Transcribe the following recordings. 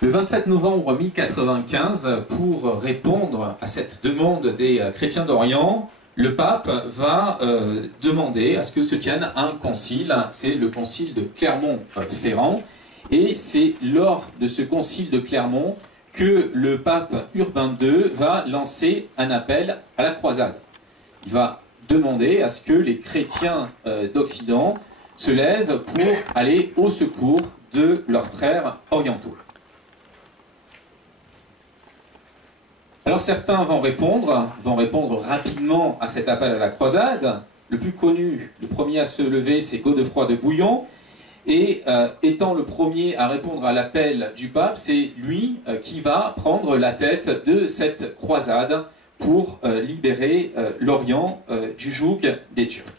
Le 27 novembre 1095, pour répondre à cette demande des chrétiens d'Orient, le pape va demander à ce que se tienne un concile, c'est le concile de Clermont-Ferrand, et c'est lors de ce concile de Clermont que le pape Urbain II va lancer un appel à la croisade. Il va demander à ce que les chrétiens d'Occident se lèvent pour aller au secours de leurs frères orientaux. Alors certains vont répondre rapidement à cet appel à la croisade. Le plus connu, le premier à se lever, c'est Godefroy de Bouillon. Et étant le premier à répondre à l'appel du pape, c'est lui qui va prendre la tête de cette croisade pour libérer l'Orient du joug des Turcs.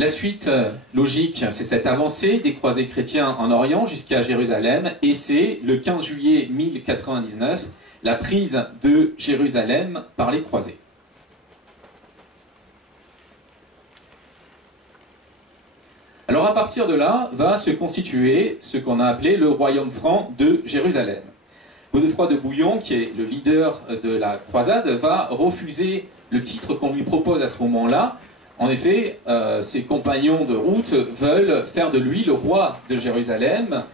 La suite logique, c'est cette avancée des croisés chrétiens en Orient jusqu'à Jérusalem, et c'est le 15 juillet 1099, la prise de Jérusalem par les croisés. Alors à partir de là, va se constituer ce qu'on a appelé le royaume franc de Jérusalem. Godefroy de Bouillon, qui est le leader de la croisade, va refuser le titre qu'on lui propose à ce moment-là. En effet, ses compagnons de route veulent faire de lui le roi de Jérusalem,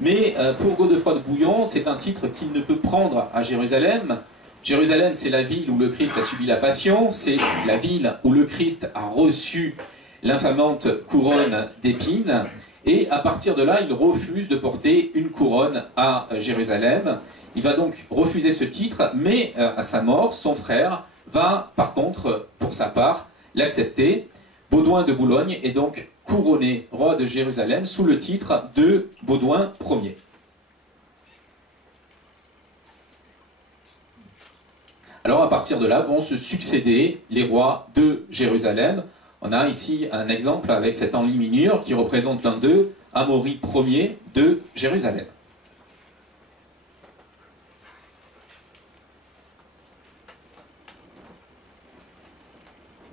mais pour Godefroy de Bouillon, c'est un titre qu'il ne peut prendre à Jérusalem. Jérusalem, c'est la ville où le Christ a subi la passion, c'est la ville où le Christ a reçu l'infamante couronne d'épines, et à partir de là, il refuse de porter une couronne à Jérusalem. Il va donc refuser ce titre, mais à sa mort, son frère va par contre, pour sa part, l'accepter. Baudouin de Boulogne est donc couronné roi de Jérusalem sous le titre de Baudouin Ier. Alors à partir de là vont se succéder les rois de Jérusalem. On a ici un exemple avec cette enluminure qui représente l'un d'eux, Amaury Ier de Jérusalem.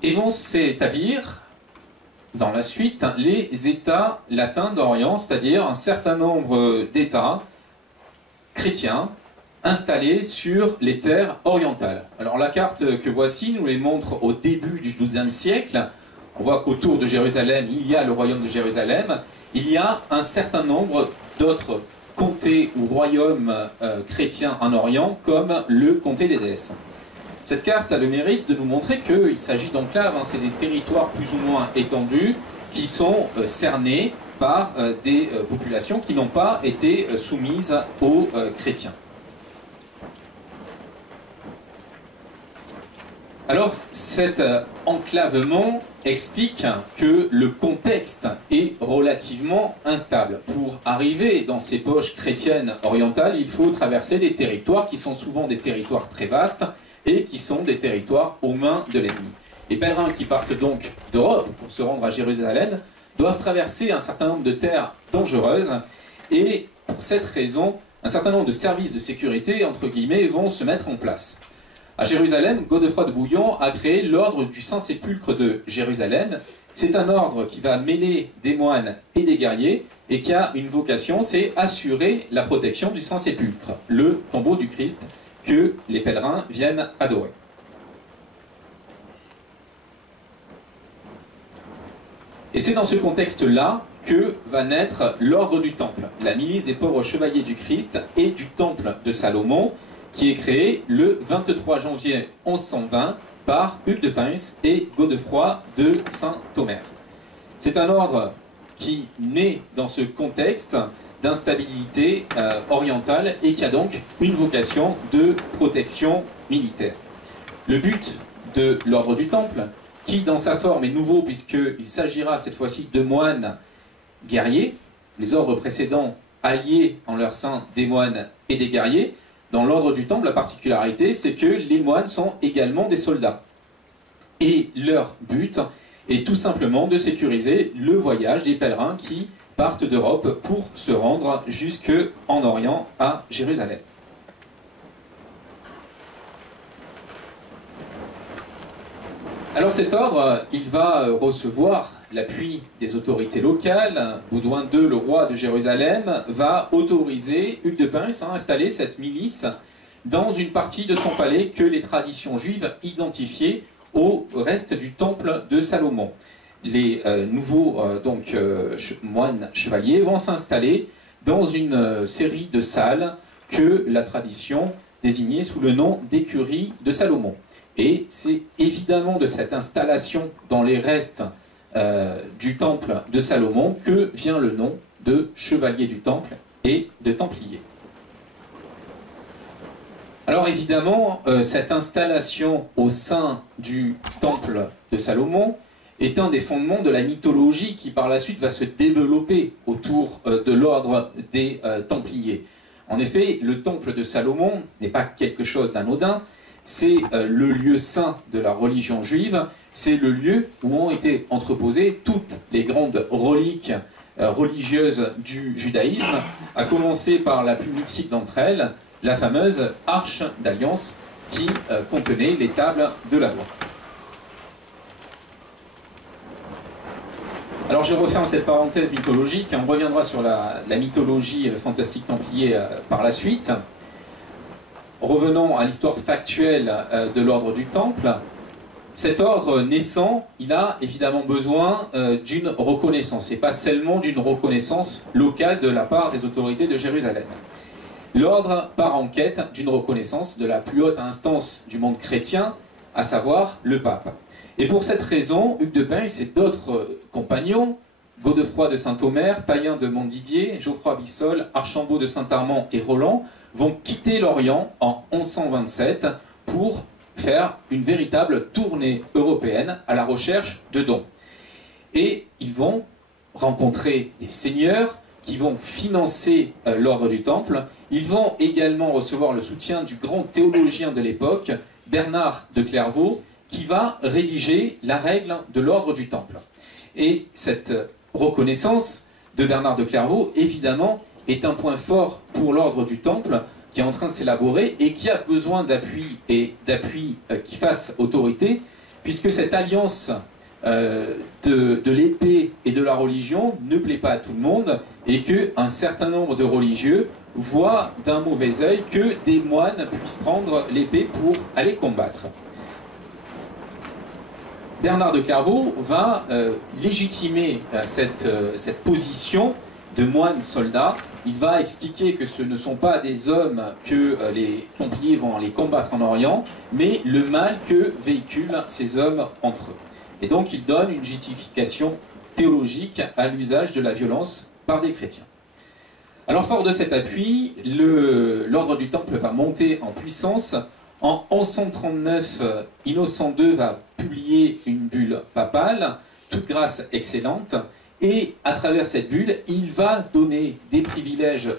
Et vont s'établir, dans la suite, les États latins d'Orient, c'est-à-dire un certain nombre d'États chrétiens installés sur les terres orientales. Alors la carte que voici nous les montre au début du XIIe siècle. On voit qu'autour de Jérusalem, il y a le royaume de Jérusalem. Il y a un certain nombre d'autres comtés ou royaumes chrétiens en Orient, comme le comté d'Édesse. Cette carte a le mérite de nous montrer qu'il s'agit d'enclaves, c'est des territoires plus ou moins étendus qui sont cernés par des populations qui n'ont pas été soumises aux chrétiens. Alors cet enclavement explique que le contexte est relativement instable. Pour arriver dans ces poches chrétiennes orientales, il faut traverser des territoires qui sont souvent des territoires très vastes, et qui sont des territoires aux mains de l'ennemi. Les pèlerins qui partent donc d'Europe pour se rendre à Jérusalem doivent traverser un certain nombre de terres dangereuses, et pour cette raison, un certain nombre de services de sécurité, entre guillemets, vont se mettre en place. À Jérusalem, Godefroy de Bouillon a créé l'ordre du Saint-Sépulcre de Jérusalem. C'est un ordre qui va mêler des moines et des guerriers, et qui a une vocation, c'est assurer la protection du Saint-Sépulcre, le tombeau du Christ, que les pèlerins viennent adorer. Et c'est dans ce contexte-là que va naître l'ordre du Temple, la milice des pauvres chevaliers du Christ et du Temple de Salomon, qui est créé le 23 janvier 1120 par Hugues de Pins et Godefroy de Saint-Omer. C'est un ordre qui naît dans ce contexte d'instabilité orientale et qui a donc une vocation de protection militaire. Le but de l'ordre du Temple, qui dans sa forme est nouveau puisqu'il s'agira cette fois-ci de moines guerriers, les ordres précédents alliés en leur sein des moines et des guerriers. Dans l'ordre du Temple, la particularité, c'est que les moines sont également des soldats. Et leur but est tout simplement de sécuriser le voyage des pèlerins qui partent d'Europe pour se rendre jusque en Orient, à Jérusalem. Alors cet ordre, il va recevoir l'appui des autorités locales. Baudouin II, le roi de Jérusalem, va autoriser Hugues de Pins à installer cette milice dans une partie de son palais que les traditions juives identifiaient au reste du temple de Salomon. Les nouveaux moines chevaliers vont s'installer dans une série de salles que la tradition désignait sous le nom d'écurie de Salomon. Et c'est évidemment de cette installation dans les restes du temple de Salomon que vient le nom de chevalier du temple et de templier. Alors évidemment, cette installation au sein du temple de Salomon est un des fondements de la mythologie qui par la suite va se développer autour de l'ordre des Templiers. En effet, le temple de Salomon n'est pas quelque chose d'anodin, c'est le lieu saint de la religion juive, c'est le lieu où ont été entreposées toutes les grandes reliques religieuses du judaïsme, à commencer par la plus mythique d'entre elles, la fameuse Arche d'Alliance qui contenait les tables de la loi. Alors je referme cette parenthèse mythologique, on reviendra sur la mythologie fantastique templier par la suite. Revenons à l'histoire factuelle de l'ordre du Temple. Cet ordre naissant, il a évidemment besoin d'une reconnaissance, et pas seulement d'une reconnaissance locale de la part des autorités de Jérusalem. L'ordre part en quête d'une reconnaissance de la plus haute instance du monde chrétien, à savoir le pape. Et pour cette raison, Hugues de Pins et d'autres compagnons, Godefroy de Saint-Omer, Païen de Montdidier, Geoffroy Bissol, Archambault de Saint-Armand et Roland vont quitter l'Orient en 1127 pour faire une véritable tournée européenne à la recherche de dons. Et ils vont rencontrer des seigneurs qui vont financer l'ordre du Temple. Ils vont également recevoir le soutien du grand théologien de l'époque, Bernard de Clairvaux, qui va rédiger la règle de l'ordre du Temple. Et cette reconnaissance de Bernard de Clairvaux, évidemment, est un point fort pour l'ordre du Temple qui est en train de s'élaborer et qui a besoin d'appui et d'appui qui fasse autorité, puisque cette alliance de l'épée et de la religion ne plaît pas à tout le monde et qu'un certain nombre de religieux voient d'un mauvais œil que des moines puissent prendre l'épée pour aller combattre. Bernard de Clairvaux va légitimer cette position de moine soldat. Il va expliquer que ce ne sont pas des hommes que les Templiers vont aller combattre en Orient, mais le mal que véhiculent ces hommes entre eux. Et donc il donne une justification théologique à l'usage de la violence par des chrétiens. Alors fort de cet appui, l'ordre du Temple va monter en puissance. En 1139, Innocent II va publier une bulle papale, toute grâce excellente, et à travers cette bulle, il va donner des privilèges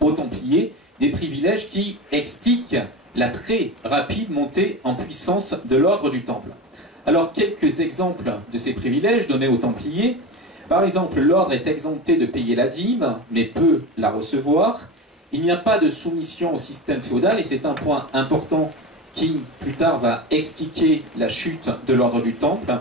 aux Templiers, des privilèges qui expliquent la très rapide montée en puissance de l'ordre du Temple. Alors quelques exemples de ces privilèges donnés aux Templiers. Par exemple, l'ordre est exempté de payer la dîme, mais peut la recevoir. Il n'y a pas de soumission au système féodal, et c'est un point important qui, plus tard, va expliquer la chute de l'ordre du Temple.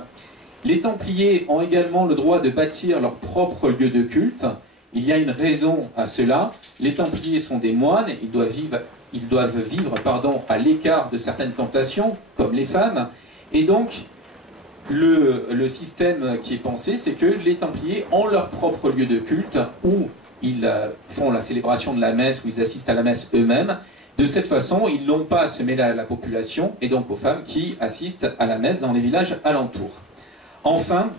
Les Templiers ont également le droit de bâtir leur propre lieu de culte. Il y a une raison à cela. Les Templiers sont des moines, ils doivent vivre à l'écart de certaines tentations, comme les femmes. Et donc, le système qui est pensé, c'est que les Templiers ont leur propre lieu de culte où ils font la célébration de la messe, où ils assistent à la messe eux-mêmes. De cette façon, ils n'ont pas à se mêler à la population et donc aux femmes qui assistent à la messe dans les villages alentours. Enfin,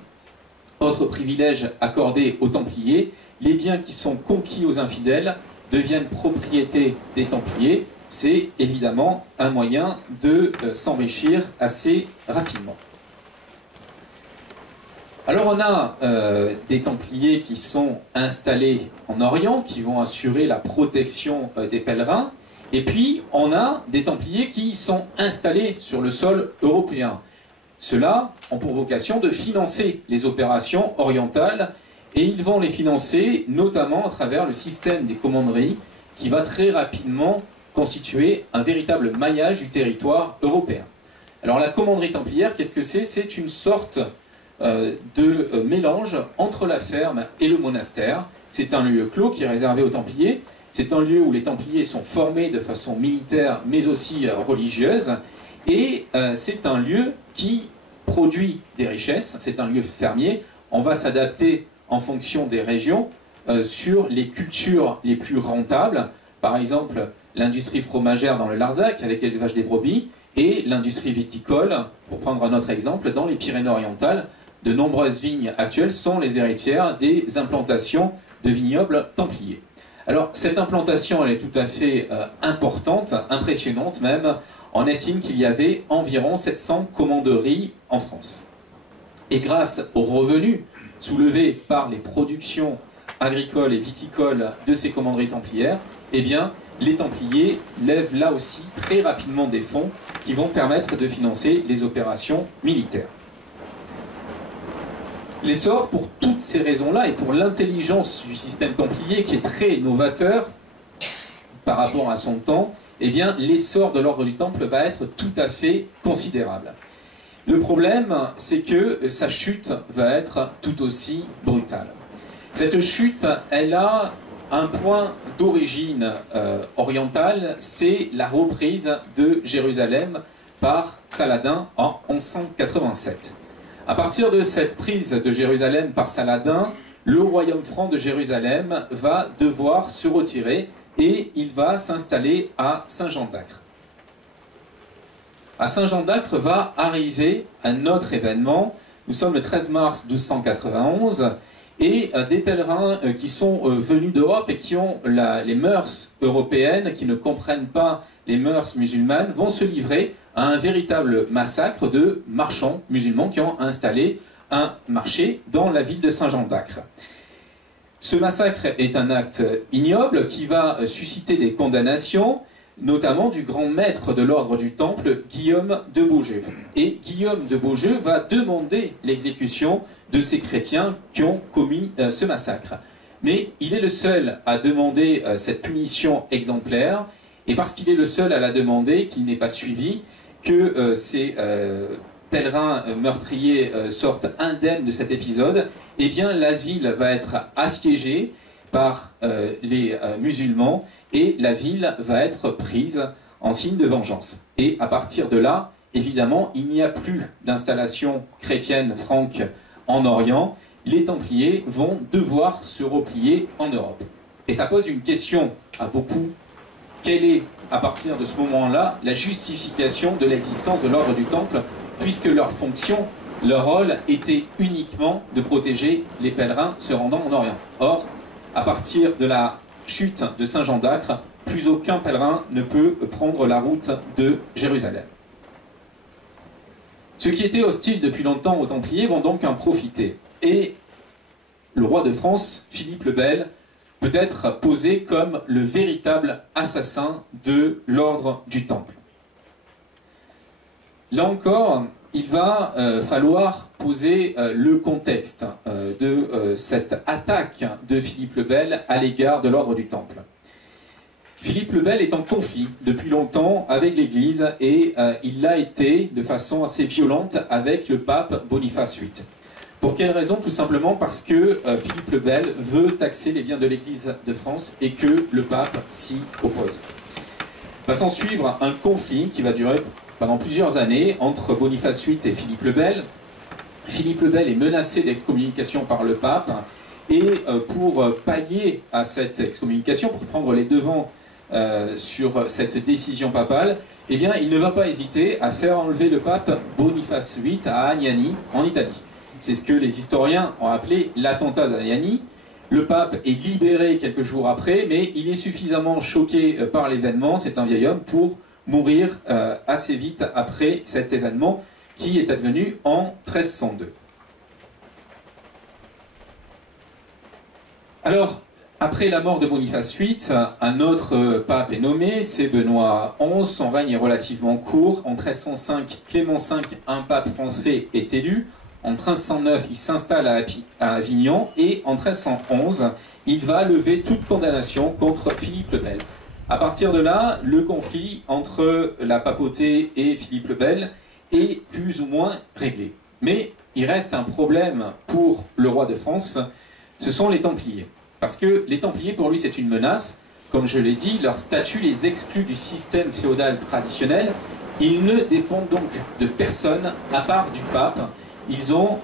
autre privilège accordé aux Templiers, les biens qui sont conquis aux infidèles deviennent propriété des Templiers. C'est évidemment un moyen de s'enrichir assez rapidement. Alors on a des Templiers qui sont installés en Orient, qui vont assurer la protection des pèlerins, et puis on a des Templiers qui sont installés sur le sol européen. ceux-là ont pour vocation de financer les opérations orientales et ils vont les financer notamment à travers le système des commanderies qui va très rapidement constituer un véritable maillage du territoire européen. Alors la commanderie templière, qu'est-ce que c'est? C'est une sorte de mélange entre la ferme et le monastère. C'est un lieu clos qui est réservé aux Templiers. C'est un lieu où les Templiers sont formés de façon militaire mais aussi religieuse. Et c'est un lieu qui produit des richesses. C'est un lieu fermier. On va s'adapter en fonction des régions sur les cultures les plus rentables. Par exemple, l'industrie fromagère dans le Larzac avec l'élevage des brebis et l'industrie viticole, pour prendre un autre exemple, dans les Pyrénées-Orientales. De nombreuses vignes actuelles sont les héritières des implantations de vignobles templiers. Alors cette implantation elle est tout à fait importante, impressionnante même. On estime qu'il y avait environ 700 commanderies en France. Et grâce aux revenus soulevés par les productions agricoles et viticoles de ces commanderies templières, eh bien les Templiers lèvent là aussi très rapidement des fonds qui vont permettre de financer les opérations militaires. L'essor, pour toutes ces raisons-là, et pour l'intelligence du système templier qui est très novateur par rapport à son temps, eh bien, l'essor de l'ordre du Temple va être tout à fait considérable. Le problème, c'est que sa chute va être tout aussi brutale. Cette chute, elle a un point d'origine orientale, c'est la reprise de Jérusalem par Saladin en 1187. À partir de cette prise de Jérusalem par Saladin, le royaume franc de Jérusalem va devoir se retirer et il va s'installer à Saint-Jean d'Acre. À Saint-Jean d'Acre va arriver un autre événement. Nous sommes le 13 mars 1291 et des pèlerins qui sont venus d'Europe et qui ont les mœurs européennes, qui ne comprennent pas les mœurs musulmanes, vont se livrer à un véritable massacre de marchands musulmans qui ont installé un marché dans la ville de Saint-Jean d'Acre. Ce massacre est un acte ignoble qui va susciter des condamnations, notamment du grand maître de l'ordre du Temple, Guillaume de Beaujeu. Et Guillaume de Beaujeu va demander l'exécution de ces chrétiens qui ont commis ce massacre. Mais il est le seul à demander cette punition exemplaire, et parce qu'il est le seul à la demander, qu'il n'est pas suivi, que ces pèlerins meurtriers sortent indemnes de cet épisode, eh bien la ville va être assiégée par les musulmans et la ville va être prise en signe de vengeance. Et à partir de là, évidemment, il n'y a plus d'installation chrétienne franque en Orient. Les Templiers vont devoir se replier en Europe. Et ça pose une question à beaucoup. Quelle est, à partir de ce moment-là, la justification de l'existence de l'ordre du Temple, puisque leur fonction, leur rôle était uniquement de protéger les pèlerins se rendant en Orient. Or, à partir de la chute de Saint-Jean d'Acre, plus aucun pèlerin ne peut prendre la route de Jérusalem. Ceux qui étaient hostiles depuis longtemps aux Templiers vont donc en profiter. Et le roi de France, Philippe le Bel, peut être posé comme le véritable assassin de l'ordre du Temple. Là encore, il va falloir poser le contexte de cette attaque de Philippe le Bel à l'égard de l'ordre du Temple. Philippe le Bel est en conflit depuis longtemps avec l'Église et il l'a été de façon assez violente avec le pape Boniface VIII. Pour quelle raison? Tout simplement parce que Philippe le Bel veut taxer les biens de l'Église de France et que le pape s'y oppose. Va s'en suivre un conflit qui va durer pendant plusieurs années entre Boniface VIII et Philippe le Bel. Philippe le Bel est menacé d'excommunication par le pape et pour pallier à cette excommunication, pour prendre les devants sur cette décision papale, eh bien, il ne va pas hésiter à faire enlever le pape Boniface VIII à Agnani, en Italie. C'est ce que les historiens ont appelé l'attentat d'Agnani. Le pape est libéré quelques jours après, mais il est suffisamment choqué par l'événement, c'est un vieil homme, pour mourir assez vite après cet événement qui est advenu en 1302. Alors, Après la mort de Boniface VIII, un autre pape est nommé, c'est Benoît XI. Son règne est relativement court. En 1305, Clément V, un pape français, est élu. En 1309, il s'installe à Avignon. Et en 1311, il va lever toute condamnation contre Philippe le Bel. À partir de là, le conflit entre la papauté et Philippe le Bel est plus ou moins réglé. Mais il reste un problème pour le roi de France, ce sont les Templiers. Parce que les Templiers, pour lui, c'est une menace. Comme je l'ai dit, leur statut les exclut du système féodal traditionnel. Ils ne dépendent donc de personne à part du pape. Ils ont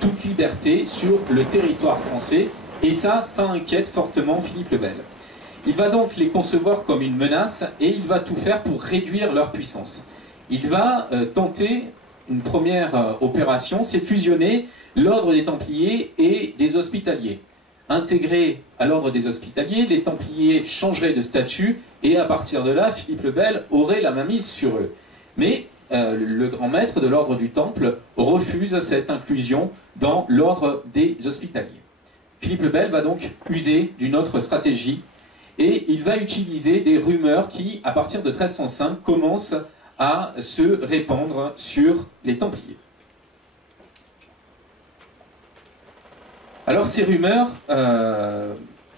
toute liberté sur le territoire français. Et ça inquiète fortement Philippe le Bel. Il va donc les concevoir comme une menace et il va tout faire pour réduire leur puissance. Il va tenter une première opération, c'est fusionner l'ordre des Templiers et des Hospitaliers. Intégrés à l'ordre des Hospitaliers, les Templiers changeraient de statut et à partir de là, Philippe le Bel aurait la mainmise sur eux. Mais le grand maître de l'ordre du Temple refuse cette inclusion dans l'ordre des Hospitaliers. Philippe le Bel va donc user d'une autre stratégie et il va utiliser des rumeurs qui, à partir de 1305, commencent à se répandre sur les Templiers. Alors ces rumeurs,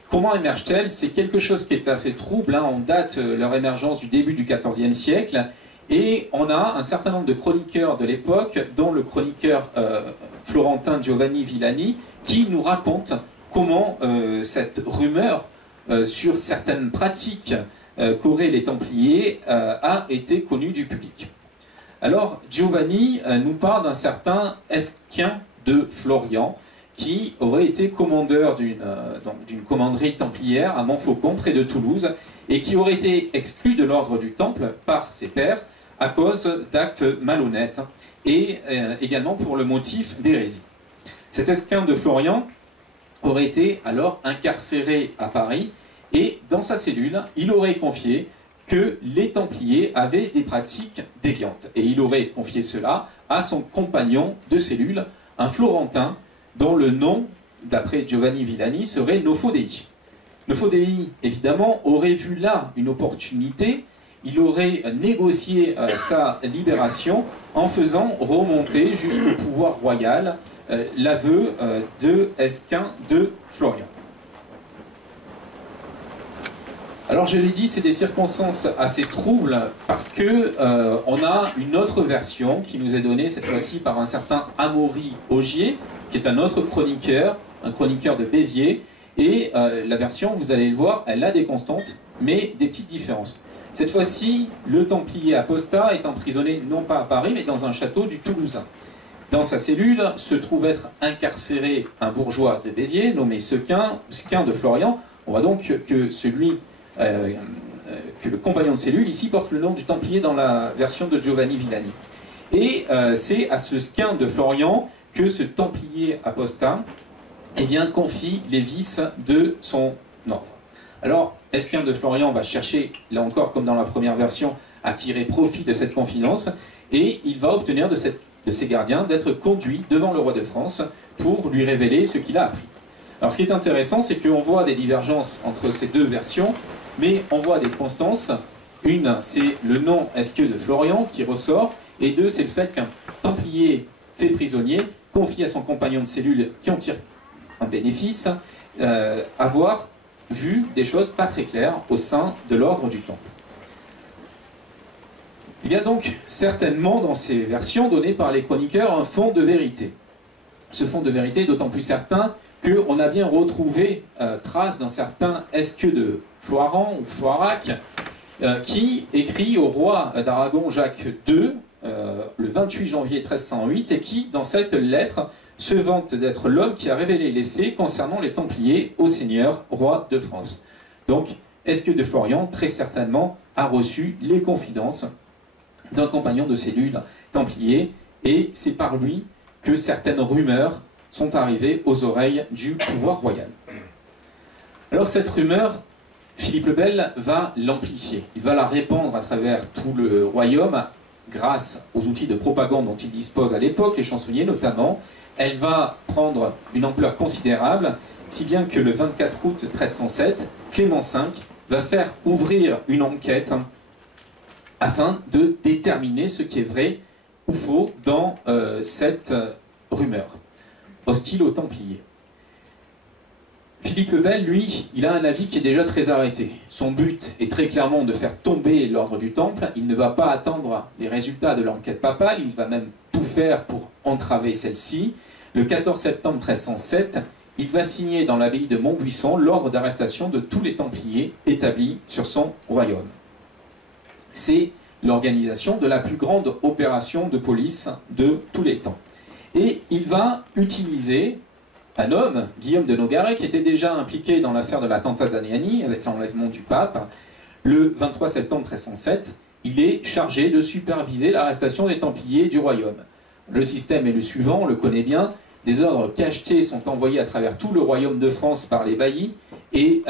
comment émergent-elles? C'est quelque chose qui est assez trouble, hein. On date leur émergence du début du XIVe siècle, et on a un certain nombre de chroniqueurs de l'époque, dont le chroniqueur florentin Giovanni Villani, qui nous raconte comment cette rumeur sur certaines pratiques qu'auraient les Templiers a été connue du public. Alors Giovanni nous parle d'un certain Esquin de Florian, qui aurait été commandeur d'une commanderie templière à Montfaucon, près de Toulouse, et qui aurait été exclu de l'ordre du Temple par ses pairs à cause d'actes malhonnêtes, et également pour le motif d'hérésie. Cet Esquin de Florian aurait été alors incarcéré à Paris, et dans sa cellule, il aurait confié que les Templiers avaient des pratiques déviantes. Et il aurait confié cela à son compagnon de cellule, un Florentin, dont le nom, d'après Giovanni Villani, serait Nofodei. Nofodei, évidemment, aurait vu là une opportunité. Il aurait négocié sa libération en faisant remonter jusqu'au pouvoir royal l'aveu de Esquin de Florian. Alors je l'ai dit, c'est des circonstances assez troubles parce que on a une autre version qui nous est donnée cette fois-ci par un certain Amaury Augier, qui est un autre chroniqueur, un chroniqueur de Béziers, et la version, vous allez le voir, elle a des constantes, mais des petites différences. Cette fois-ci, le Templier apostat est emprisonné non pas à Paris, mais dans un château du Toulousain. Dans sa cellule se trouve être incarcéré un bourgeois de Béziers, nommé Esquin de Florian. On voit donc que que le compagnon de cellule ici porte le nom du Templier dans la version de Giovanni Villani. Et c'est à ce Esquin de Florian que ce Templier apostat confie les vices de son ordre. Alors, Esquin de Florian va chercher, là encore comme dans la première version, à tirer profit de cette confidence, et il va obtenir de ses gardiens d'être conduit devant le roi de France pour lui révéler ce qu'il a appris. Alors ce qui est intéressant, c'est qu'on voit des divergences entre ces deux versions, mais on voit des constances. Une, c'est le nom Esquin de Florian qui ressort, et deux, c'est le fait qu'un Templier fait prisonnier confie à son compagnon de cellule qui en tire un bénéfice, avoir vu des choses pas très claires au sein de l'ordre du Temple. Il y a donc certainement dans ces versions données par les chroniqueurs un fond de vérité. Ce fond de vérité est d'autant plus certain qu'on a bien retrouvé trace d'un certain Esquin de Floiran ou Floirac qui écrit au roi d'Aragon Jacques II le 28 janvier 1308 et qui, dans cette lettre, se vante d'être l'homme qui a révélé les faits concernant les Templiers au Seigneur, roi de France. Donc, Esquin de Florian, très certainement, a reçu les confidences d'un compagnon de cellule templier, et c'est par lui que certaines rumeurs sont arrivées aux oreilles du pouvoir royal. Alors cette rumeur, Philippe le Bel va l'amplifier, il va la répandre à travers tout le royaume grâce aux outils de propagande dont il dispose à l'époque, les chansonniers notamment, elle va prendre une ampleur considérable, si bien que le 24 août 1307, Clément V va faire ouvrir une enquête afin de déterminer ce qui est vrai ou faux dans cette rumeur hostile aux Templiers. Philippe le Bel, lui, il a un avis qui est déjà très arrêté. Son but est très clairement de faire tomber l'ordre du Temple. Il ne va pas attendre les résultats de l'enquête papale, il va même tout faire pour entraver celle-ci. Le 14 septembre 1307, il va signer dans l'abbaye de Montbuisson l'ordre d'arrestation de tous les Templiers établis sur son royaume. C'est l'organisation de la plus grande opération de police de tous les temps. Et il va utiliser un homme, Guillaume de Nogaret, qui était déjà impliqué dans l'affaire de l'attentat d'Aniani, avec l'enlèvement du pape. Le 23 septembre 1307, il est chargé de superviser l'arrestation des Templiers du royaume. Le système est le suivant, on le connaît bien, des ordres cachetés sont envoyés à travers tout le royaume de France par les baillis, et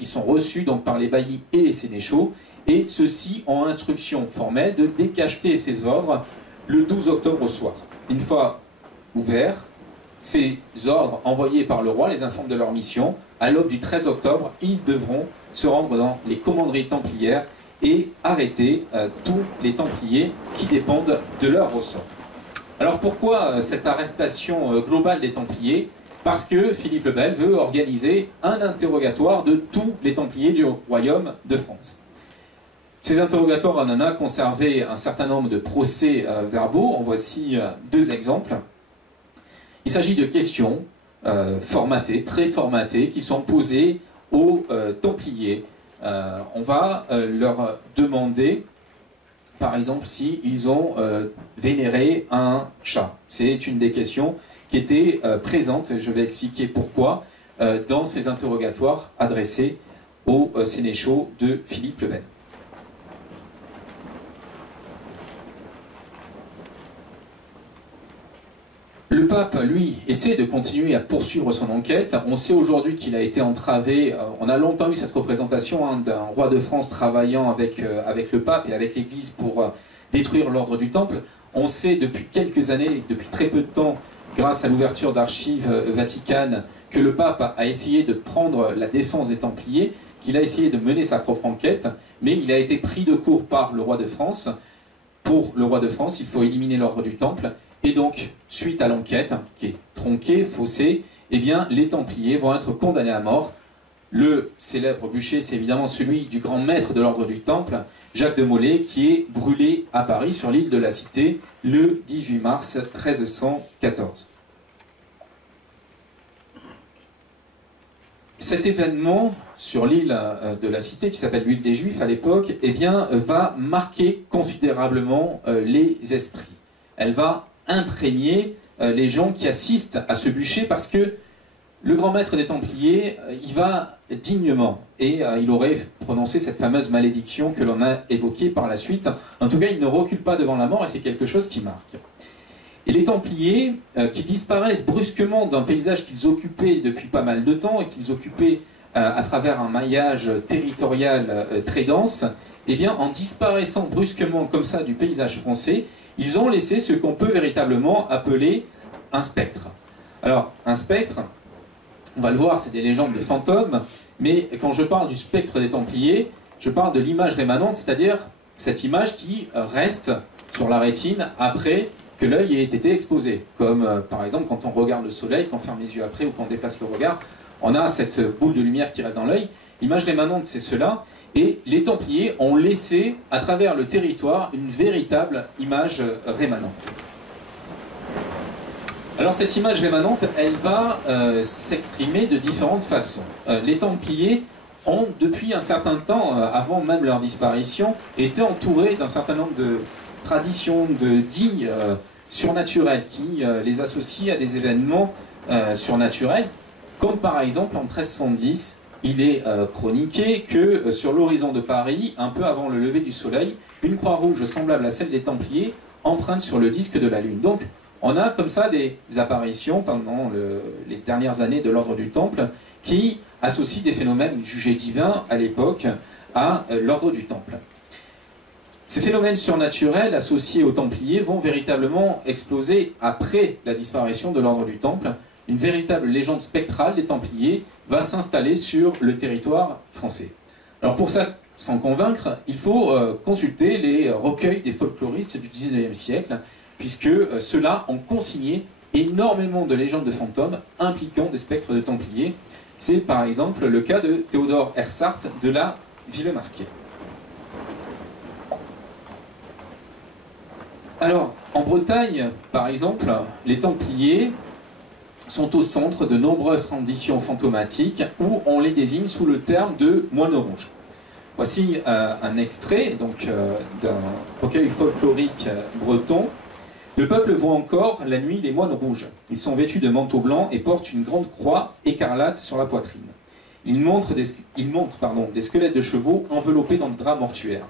ils sont reçus donc par les baillis et les sénéchaux, et ceux-ci ont instruction formelle de décacheter ces ordres le 12 octobre au soir. Une fois ouverts, ces ordres envoyés par le roi les informent de leur mission. À l'aube du 13 octobre, ils devront se rendre dans les commanderies templières et arrêter tous les Templiers qui dépendent de leur ressort. Alors pourquoi cette arrestation globale des Templiers? Parce que Philippe le Bel veut organiser un interrogatoire de tous les Templiers du royaume de France. Ces interrogatoires, on en a conservé un certain nombre de procès verbaux. En voici deux exemples. Il s'agit de questions formatées, très formatées, qui sont posées aux Templiers. On va leur demander, par exemple, s'ils ont vénéré un chat. C'est une des questions qui était présente, je vais expliquer pourquoi, dans ces interrogatoires adressés aux sénéchaux de Philippe le Bel. Le pape, lui, essaie de continuer à poursuivre son enquête. On sait aujourd'hui qu'il a été entravé. On a longtemps eu cette représentation d'un roi de France travaillant avec le pape et avec l'Église pour détruire l'ordre du Temple. On sait depuis quelques années, depuis très peu de temps, grâce à l'ouverture d'archives vaticanes, que le pape a essayé de prendre la défense des Templiers, qu'il a essayé de mener sa propre enquête, mais il a été pris de court par le roi de France. Pour le roi de France, il faut éliminer l'ordre du Temple. Et donc, suite à l'enquête, qui est tronquée, faussée, eh bien, les Templiers vont être condamnés à mort. Le célèbre bûcher, c'est évidemment celui du grand maître de l'ordre du Temple, Jacques de Molay, qui est brûlé à Paris, sur l'île de la Cité, le 18 mars 1314. Cet événement, sur l'île de la Cité, qui s'appelle l'île des Juifs à l'époque, eh bien, va marquer considérablement les esprits. Elle va imprégner les gens qui assistent à ce bûcher, parce que le grand maître des Templiers, il va dignement, et il aurait prononcé cette fameuse malédiction que l'on a évoquée par la suite. En tout cas, il ne recule pas devant la mort, et c'est quelque chose qui marque. Et les Templiers, qui disparaissent brusquement d'un paysage qu'ils occupaient depuis pas mal de temps, et qu'ils occupaient à travers un maillage territorial très dense, eh bien, en disparaissant brusquement comme ça du paysage français, ils ont laissé ce qu'on peut véritablement appeler un spectre. Alors, un spectre, on va le voir, c'est des légendes de fantômes, mais quand je parle du spectre des Templiers, je parle de l'image rémanente, c'est-à-dire cette image qui reste sur la rétine après que l'œil ait été exposé. Comme par exemple quand on regarde le soleil, qu'on ferme les yeux après ou qu'on déplace le regard, on a cette boule de lumière qui reste dans l'œil. L'image rémanente, c'est cela. Et les Templiers ont laissé, à travers le territoire, une véritable image rémanente. Alors cette image rémanente, elle va s'exprimer de différentes façons. Les Templiers ont, depuis un certain temps, avant même leur disparition, été entourés d'un certain nombre de traditions, de dits surnaturels qui les associent à des événements surnaturels, comme par exemple en 1310, il est chroniqué que sur l'horizon de Paris, un peu avant le lever du soleil, une croix rouge semblable à celle des Templiers empreinte sur le disque de la Lune. Donc on a comme ça des apparitions pendant les dernières années de l'ordre du Temple qui associent des phénomènes jugés divins à l'époque à l'ordre du Temple. Ces phénomènes surnaturels associés aux Templiers vont véritablement exploser après la disparition de l'ordre du Temple. Une véritable légende spectrale des Templiers va s'installer sur le territoire français. Alors pour ça, s'en convaincre, il faut consulter les recueils des folkloristes du XIXe siècle, puisque ceux-là ont consigné énormément de légendes de fantômes impliquant des spectres de Templiers. C'est par exemple le cas de Théodore Hersart de la Villemarquais. Alors, en Bretagne, par exemple, les Templiers sont au centre de nombreuses renditions fantomatiques où on les désigne sous le terme de moines rouges. Voici un extrait d'un recueil folklorique breton. Le peuple voit encore la nuit les moines rouges. Ils sont vêtus de manteaux blancs et portent une grande croix écarlate sur la poitrine. Ils montent des squelettes de chevaux enveloppés dans des draps mortuaires.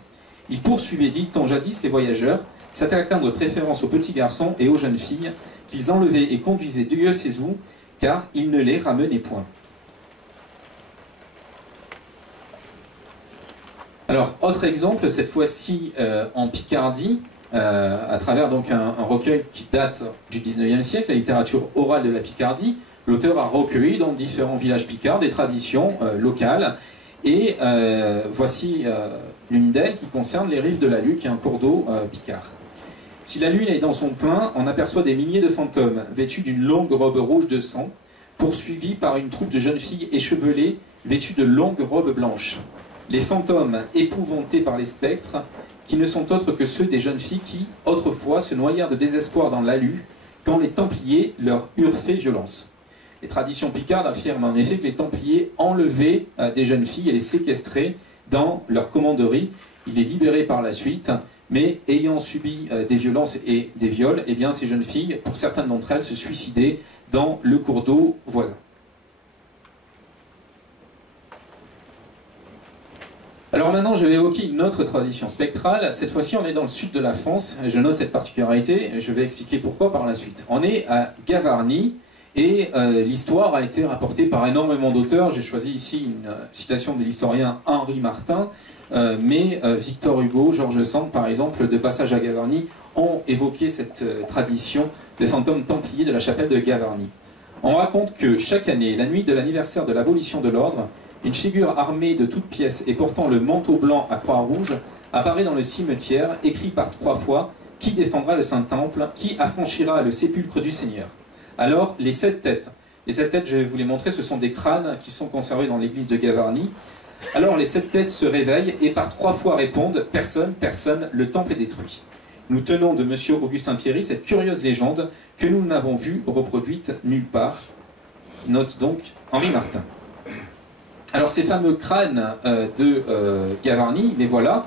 Ils poursuivaient, dit-on jadis, les voyageurs, s'attaquant de préférence aux petits garçons et aux jeunes filles, qu'ils enlevaient et conduisaient Dieu sait où, car ils ne les ramenaient point. Alors, autre exemple, cette fois-ci en Picardie, à travers donc un recueil qui date du XIXe siècle, la littérature orale de la Picardie. L'auteur a recueilli dans différents villages picards des traditions locales. Et voici l'une d'elles qui concerne les rives de la Lue, qui est un cours d'eau picard. Si la lune est dans son plein, on aperçoit des milliers de fantômes, vêtus d'une longue robe rouge de sang, poursuivis par une troupe de jeunes filles échevelées, vêtues de longues robes blanches. Les fantômes, épouvantés par les spectres, qui ne sont autres que ceux des jeunes filles qui, autrefois, se noyèrent de désespoir dans l'Alu, quand les Templiers leur eurent fait violence. Les traditions picardes affirment en effet que les Templiers enlevaient des jeunes filles et les séquestraient dans leur commanderie. Il les libéraient par la suite, mais ayant subi des violences et des viols, eh bien, ces jeunes filles, pour certaines d'entre elles, se suicidaient dans le cours d'eau voisin. Alors maintenant, je vais évoquer une autre tradition spectrale. Cette fois-ci, on est dans le sud de la France. Je note cette particularité, je vais expliquer pourquoi par la suite. On est à Gavarnie, et l'histoire a été rapportée par énormément d'auteurs. J'ai choisi ici une citation de l'historien Henri Martin, mais Victor Hugo, George Sand, par exemple, de Passage à Gavarnie, ont évoqué cette tradition des fantômes templiers de la chapelle de Gavarnie. On raconte que chaque année, la nuit de l'anniversaire de l'abolition de l'ordre, une figure armée de toutes pièces et portant le manteau blanc à croix rouge apparaît dans le cimetière, écrit par 3 fois « Qui défendra le Saint-Temple? Qui affranchira le sépulcre du Seigneur ?» Alors, les 7 têtes. Les 7 têtes, je vais vous les montrer, ce sont des crânes qui sont conservés dans l'église de Gavarnie. Alors, les 7 têtes se réveillent et par 3 fois répondent « Personne, personne, le temple est détruit ». Nous tenons de M. Augustin Thierry cette curieuse légende que nous n'avons vue reproduite nulle part. Note donc Henri Martin. Alors ces fameux crânes de Gavarnie, les voilà,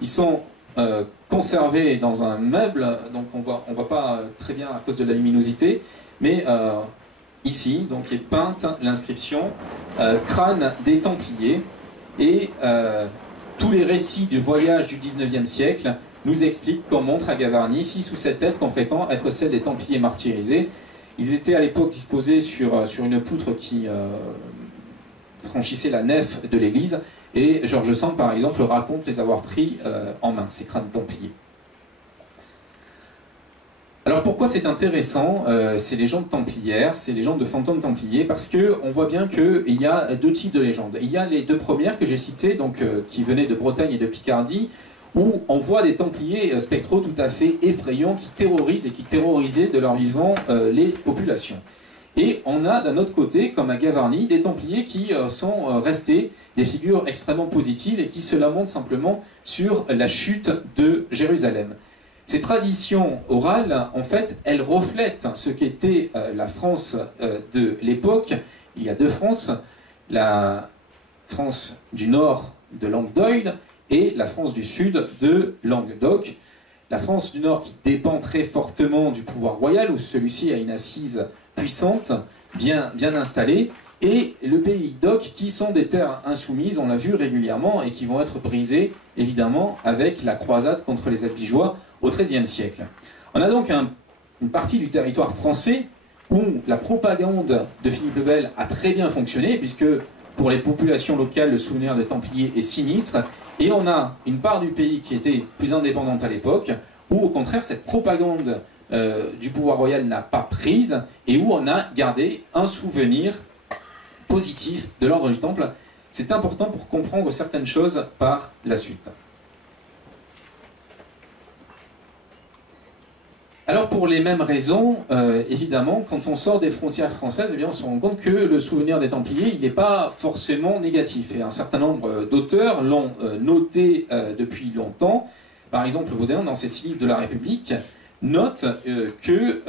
ils sont conservés dans un meuble, donc on voit pas très bien à cause de la luminosité, mais ici, donc est peinte l'inscription crâne des Templiers, et tous les récits du voyage du 19e siècle nous expliquent qu'on montre à Gavarnie 6 ou 7 têtes qu'on prétend être celles des Templiers martyrisés. Ils étaient à l'époque disposés sur une poutre qui franchissait la nef de l'église, et George Sand par exemple raconte les avoir pris en main, ces crânes templiers. Alors pourquoi c'est intéressant ces légendes templières, ces légendes de fantômes templiers? Parce qu'on voit bien qu'il y a 2 types de légendes. Il y a les 2 premières que j'ai citées, donc, qui venaient de Bretagne et de Picardie, où on voit des templiers spectraux tout à fait effrayants qui terrorisent et qui terrorisaient de leur vivant les populations. Et on a d'un autre côté, comme à Gavarnie, des Templiers qui sont restés des figures extrêmement positives et qui se lamentent simplement sur la chute de Jérusalem. Ces traditions orales, en fait, elles reflètent ce qu'était la France de l'époque. Il y a 2 Frances, la France du nord de Languedoc et la France du sud de Languedoc. La France du nord qui dépend très fortement du pouvoir royal, où celui-ci a une assise puissante, bien installée, et le pays d'Oc qui sont des terres insoumises, on l'a vu régulièrement, et qui vont être brisées, évidemment, avec la croisade contre les Albigeois au XIIIe siècle. On a donc une partie du territoire français où la propagande de Philippe le Bel a très bien fonctionné, puisque pour les populations locales, le souvenir des Templiers est sinistre, Et on a une part du pays qui était plus indépendante à l'époque, où au contraire cette propagande du pouvoir royal n'a pas prise, et où on a gardé un souvenir positif de l'ordre du Temple. C'est important pour comprendre certaines choses par la suite. Alors pour les mêmes raisons, évidemment, quand on sort des frontières françaises, eh bien, on se rend compte que le souvenir des Templiers, il n'est pas forcément négatif. Et un certain nombre d'auteurs l'ont noté depuis longtemps. Par exemple, Baudin, dans ses 6 livres de la République, note que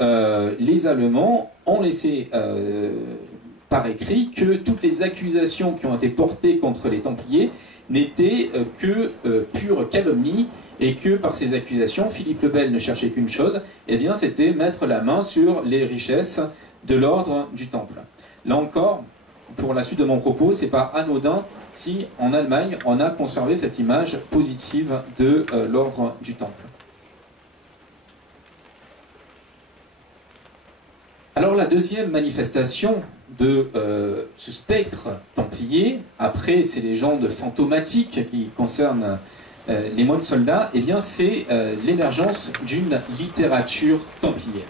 les Allemands ont laissé par écrit que toutes les accusations qui ont été portées contre les Templiers n'étaient que pure calomnie, et que par ces accusations, Philippe le Bel ne cherchait qu'une chose, eh bien c'était mettre la main sur les richesses de l'ordre du Temple. Là encore, pour la suite de mon propos, c'est pas anodin si en Allemagne on a conservé cette image positive de l'ordre du Temple. Alors la deuxième manifestation de ce spectre templier, après ces légendes fantomatiques qui concernent les moines soldats, eh bien c'est l'émergence d'une littérature templière.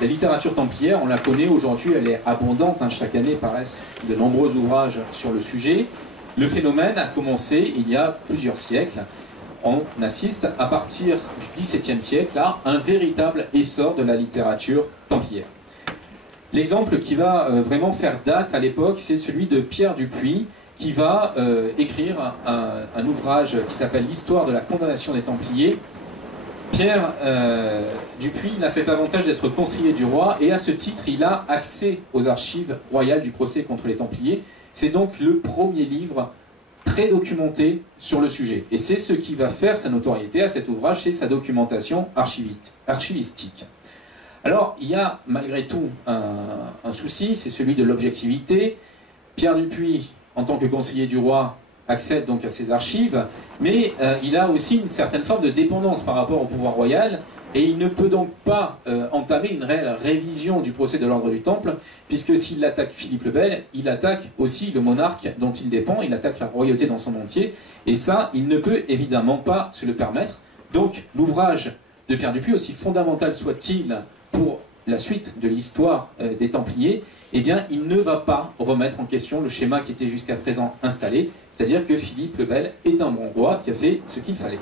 La littérature templière, on la connaît aujourd'hui, elle est abondante, hein, chaque année paraissent de nombreux ouvrages sur le sujet. Le phénomène a commencé il y a plusieurs siècles. On assiste à partir du XVIIe siècle à un véritable essor de la littérature templière. L'exemple qui va vraiment faire date à l'époque, c'est celui de Pierre Dupuy, qui va écrire un ouvrage qui s'appelle l'Histoire de la condamnation des Templiers. Pierre Dupuy il a cet avantage d'être conseiller du roi, et à ce titre, il a accès aux archives royales du procès contre les Templiers. C'est donc le premier livre très documenté sur le sujet. Et c'est ce qui va faire sa notoriété à cet ouvrage, c'est sa documentation archivistique. Alors, il y a malgré tout un souci, c'est celui de l'objectivité. Pierre Dupuy, en tant que conseiller du roi, accède donc à ces archives, mais il a aussi une certaine forme de dépendance par rapport au pouvoir royal, et il ne peut donc pas entamer une réelle révision du procès de l'ordre du Temple, puisque s'il attaque Philippe le Bel, il attaque aussi le monarque dont il dépend, il attaque la royauté dans son entier, et ça, il ne peut évidemment pas se le permettre. Donc l'ouvrage de Pierre Dupuy, aussi fondamental soit-il pour la suite de l'histoire des Templiers, eh bien, il ne va pas remettre en question le schéma qui était jusqu'à présent installé, c'est-à-dire que Philippe le Bel est un bon roi qui a fait ce qu'il fallait.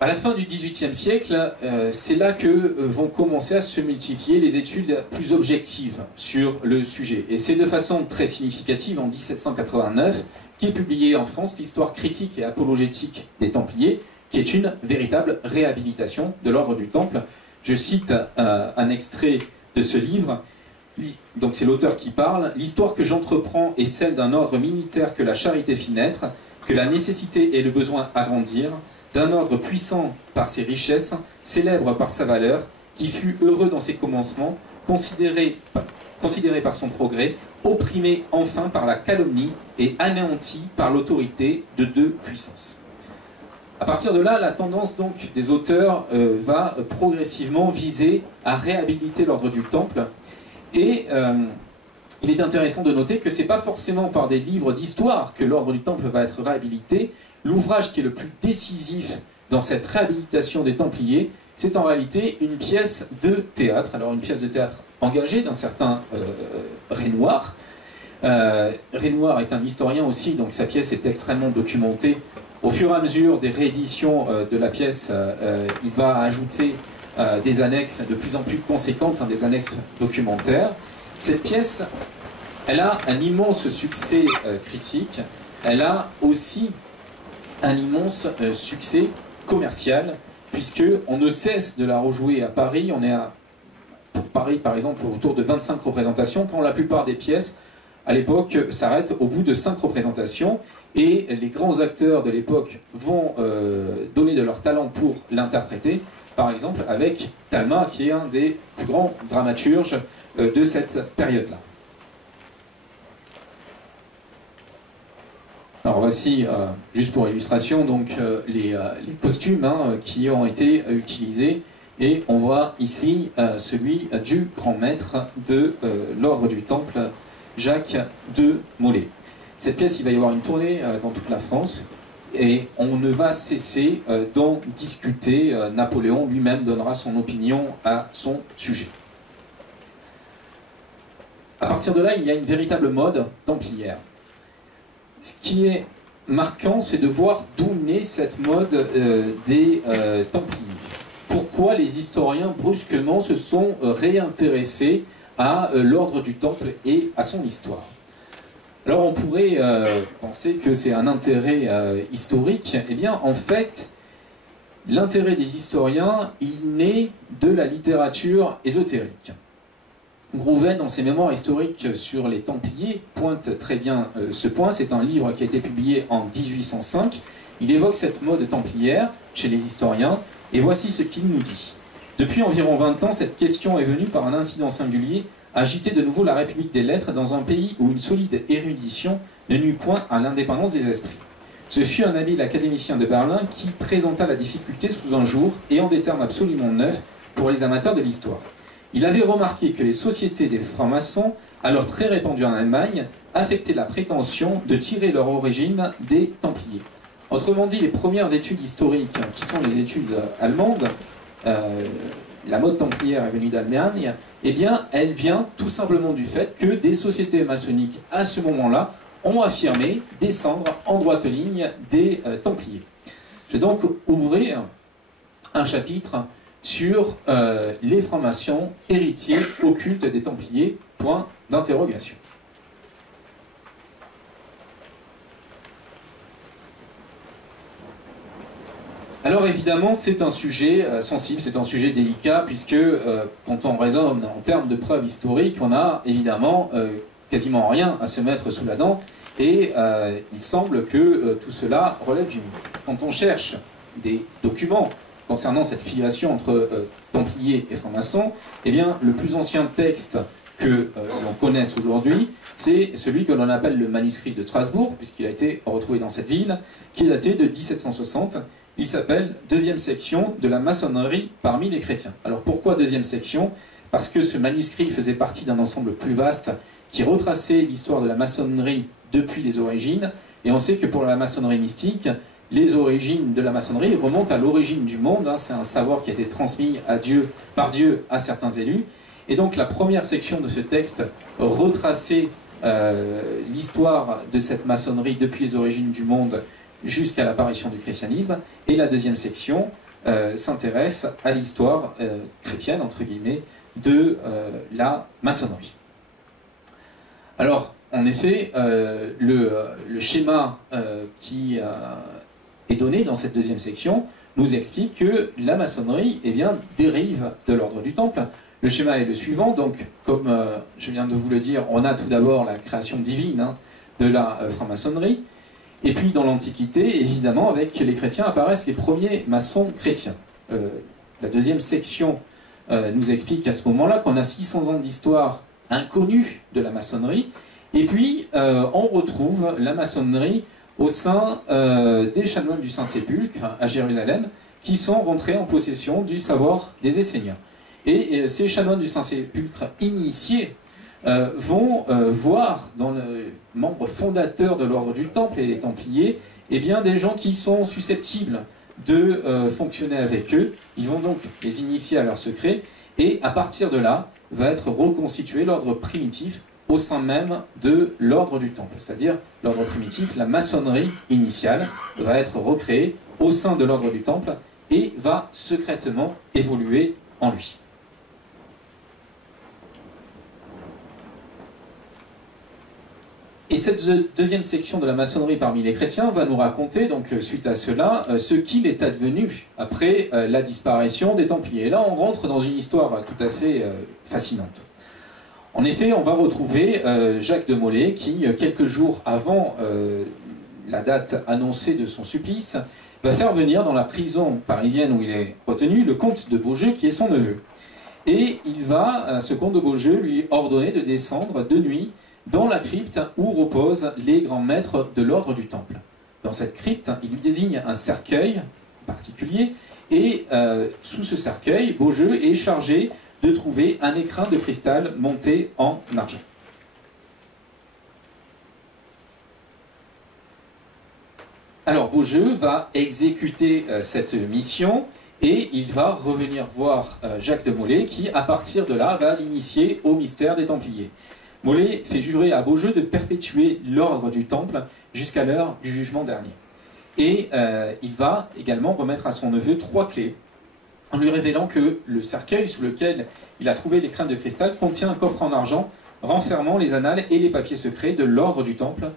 À la fin du XVIIIe siècle, c'est là que vont commencer à se multiplier les études plus objectives sur le sujet. Et c'est de façon très significative en 1789 qu'est publiée en France l'Histoire critique et apologétique des Templiers, qui est une véritable réhabilitation de l'ordre du Temple. Je cite un extrait de ce livre, donc c'est l'auteur qui parle. « L'histoire que j'entreprends est celle d'un ordre militaire que la charité fit naître, que la nécessité et le besoin agrandir, d'un ordre puissant par ses richesses, célèbre par sa valeur, qui fut heureux dans ses commencements, considéré par son progrès, opprimé enfin par la calomnie et anéanti par l'autorité de deux puissances. » À partir de là, la tendance donc des auteurs va progressivement viser à réhabiliter l'ordre du Temple. Et il est intéressant de noter que ce n'est pas forcément par des livres d'histoire que l'ordre du Temple va être réhabilité. L'ouvrage qui est le plus décisif dans cette réhabilitation des Templiers, c'est en réalité une pièce de théâtre. Alors une pièce de théâtre engagée d'un certain Renoir. Renoir est un historien aussi, donc sa pièce est extrêmement documentée. Au fur et à mesure des rééditions de la pièce, il va ajouter des annexes de plus en plus conséquentes, hein, des annexes documentaires. Cette pièce, elle a un immense succès critique, elle a aussi un immense succès commercial, puisqu'on ne cesse de la rejouer à Paris. On est pour Paris, par exemple, autour de 25 représentations, quand la plupart des pièces, à l'époque, s'arrêtent au bout de 5 représentations. Et les grands acteurs de l'époque vont donner de leur talent pour l'interpréter, par exemple avec Talma, qui est un des plus grands dramaturges de cette période-là. Alors voici, juste pour illustration, donc, les costumes qui ont été utilisés, et on voit ici celui du grand maître de l'ordre du Temple, Jacques de Molay. Cette pièce, il va y avoir une tournée dans toute la France, et on ne va cesser d'en discuter. Napoléon lui-même donnera son opinion à son sujet. À partir de là, il y a une véritable mode templière. Ce qui est marquant, c'est de voir d'où naît cette mode des Templiers. Pourquoi les historiens brusquement se sont réintéressés à l'ordre du Temple et à son histoire. Alors on pourrait penser que c'est un intérêt historique. Eh bien en fait, l'intérêt des historiens, il naît de la littérature ésotérique. Grouvet, dans ses mémoires historiques sur les Templiers, pointe très bien ce point. C'est un livre qui a été publié en 1805. Il évoque cette mode templière chez les historiens, et voici ce qu'il nous dit. Depuis environ 20 ans, cette question est venue par un incident singulier, agiter de nouveau la République des lettres dans un pays où une solide érudition ne n'eut point à l'indépendance des esprits. Ce fut un habile académicien de Berlin qui présenta la difficulté sous un jour et en des termes absolument neufs pour les amateurs de l'histoire. Il avait remarqué que les sociétés des francs-maçons, alors très répandues en Allemagne, affectaient la prétention de tirer leur origine des Templiers. Autrement dit, les premières études historiques, qui sont les études allemandes, la mode templière est venue d'Allemagne, eh bien, elle vient tout simplement du fait que des sociétés maçonniques, à ce moment-là, ont affirmé descendre en droite ligne des Templiers. Je vais donc ouvrir un chapitre sur les francs-maçons héritiers occultes des Templiers, point d'interrogation. Alors évidemment, c'est un sujet sensible, c'est un sujet délicat, puisque quand on raisonne en termes de preuves historiques, on a évidemment quasiment rien à se mettre sous la dent, et il semble que tout cela relève du mythe. Quand on cherche des documents concernant cette filiation entre Templiers et francs-maçons, eh bien, le plus ancien texte que l'on connaisse aujourd'hui, c'est celui que l'on appelle le manuscrit de Strasbourg, puisqu'il a été retrouvé dans cette ville, qui est daté de 1760. Il s'appelle « Deuxième section de la maçonnerie parmi les chrétiens ». Alors pourquoi deuxième section? Parce que ce manuscrit faisait partie d'un ensemble plus vaste qui retraçait l'histoire de la maçonnerie depuis les origines, et on sait que pour la maçonnerie mystique, les origines de la maçonnerie remontent à l'origine du monde, hein, c'est un savoir qui a été transmis par Dieu à certains élus, et donc la première section de ce texte retraçait l'histoire de cette maçonnerie depuis les origines du monde jusqu'à l'apparition du christianisme, et la deuxième section s'intéresse à l'histoire chrétienne, entre guillemets, de la maçonnerie. Alors, en effet, le schéma qui est donné dans cette deuxième section nous explique que la maçonnerie eh bien, dérive de l'ordre du Temple. Le schéma est le suivant, donc comme je viens de vous le dire, on a tout d'abord la création divine hein, de la franc-maçonnerie, et puis dans l'Antiquité, évidemment, avec les chrétiens apparaissent les premiers maçons chrétiens. La deuxième section nous explique à ce moment-là qu'on a 600 ans d'histoire inconnue de la maçonnerie, et puis on retrouve la maçonnerie au sein des chanoines du Saint-Sépulcre à Jérusalem, qui sont rentrés en possession du savoir des Esséniens. Et ces chanoines du Saint-Sépulcre initiés vont voir dans le membre fondateur de l'ordre du Temple et les Templiers, eh bien des gens qui sont susceptibles de fonctionner avec eux. Ils vont donc les initier à leurs secrets, et à partir de là va être reconstitué l'ordre primitif au sein même de l'ordre du Temple. C'est-à-dire l'ordre primitif, la maçonnerie initiale, va être recréée au sein de l'ordre du Temple et va secrètement évoluer en lui. Et cette deuxième section de la maçonnerie parmi les chrétiens va nous raconter, donc suite à cela, ce qu'il est advenu après la disparition des Templiers. Et là, on rentre dans une histoire tout à fait fascinante. En effet, on va retrouver Jacques de Molay qui, quelques jours avant la date annoncée de son supplice, va faire venir dans la prison parisienne où il est retenu le comte de Beaujeu, qui est son neveu. Et il va, ce comte de Beaujeu, lui ordonner de descendre de nuit dans la crypte où reposent les grands maîtres de l'ordre du Temple. Dans cette crypte, il lui désigne un cercueil particulier, et sous ce cercueil, Beaujeu est chargé de trouver un écrin de cristal monté en argent. Beaujeu va exécuter cette mission et il va revenir voir Jacques de Molay qui, à partir de là, va l'initier au mystère des Templiers. Molay fait jurer à Beaujeu de perpétuer l'ordre du Temple jusqu'à l'heure du jugement dernier. Et il va également remettre à son neveu 3 clés, en lui révélant que le cercueil sous lequel il a trouvé les crânes de cristal contient un coffre en argent renfermant les annales et les papiers secrets de l'ordre du Temple,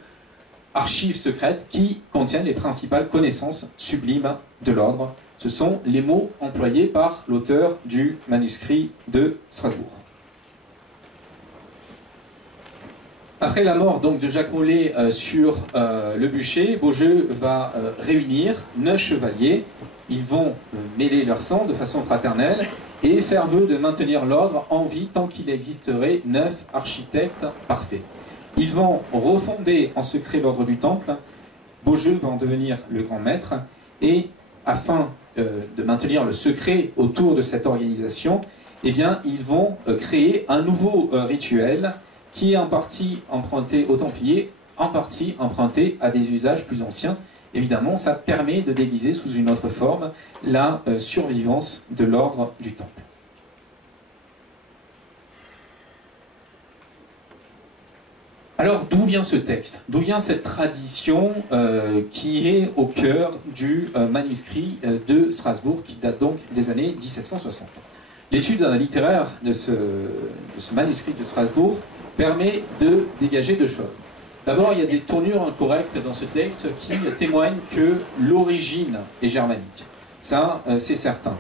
archives secrètes qui contiennent les principales connaissances sublimes de l'ordre. Ce sont les mots employés par l'auteur du manuscrit de Strasbourg. Après la mort donc de Jacques Molay sur le bûcher, Beaujeu va réunir 9 chevaliers. Ils vont mêler leur sang de façon fraternelle et faire vœu de maintenir l'ordre en vie tant qu'il existerait 9 architectes parfaits. Ils vont refonder en secret l'ordre du Temple. Beaujeu va en devenir le grand maître et afin de maintenir le secret autour de cette organisation, eh bien, ils vont créer un nouveau rituel qui est en partie emprunté aux Templiers, en partie emprunté à des usages plus anciens. Évidemment, ça permet de déguiser sous une autre forme la survivance de l'ordre du Temple. Alors, d'où vient ce texte? D'où vient cette tradition qui est au cœur du manuscrit de Strasbourg, qui date donc des années 1760? L'étude littéraire de ce manuscrit de Strasbourg permet de dégager 2 choses. D'abord, il y a des tournures incorrectes dans ce texte qui témoignent que l'origine est germanique. Ça, c'est certain.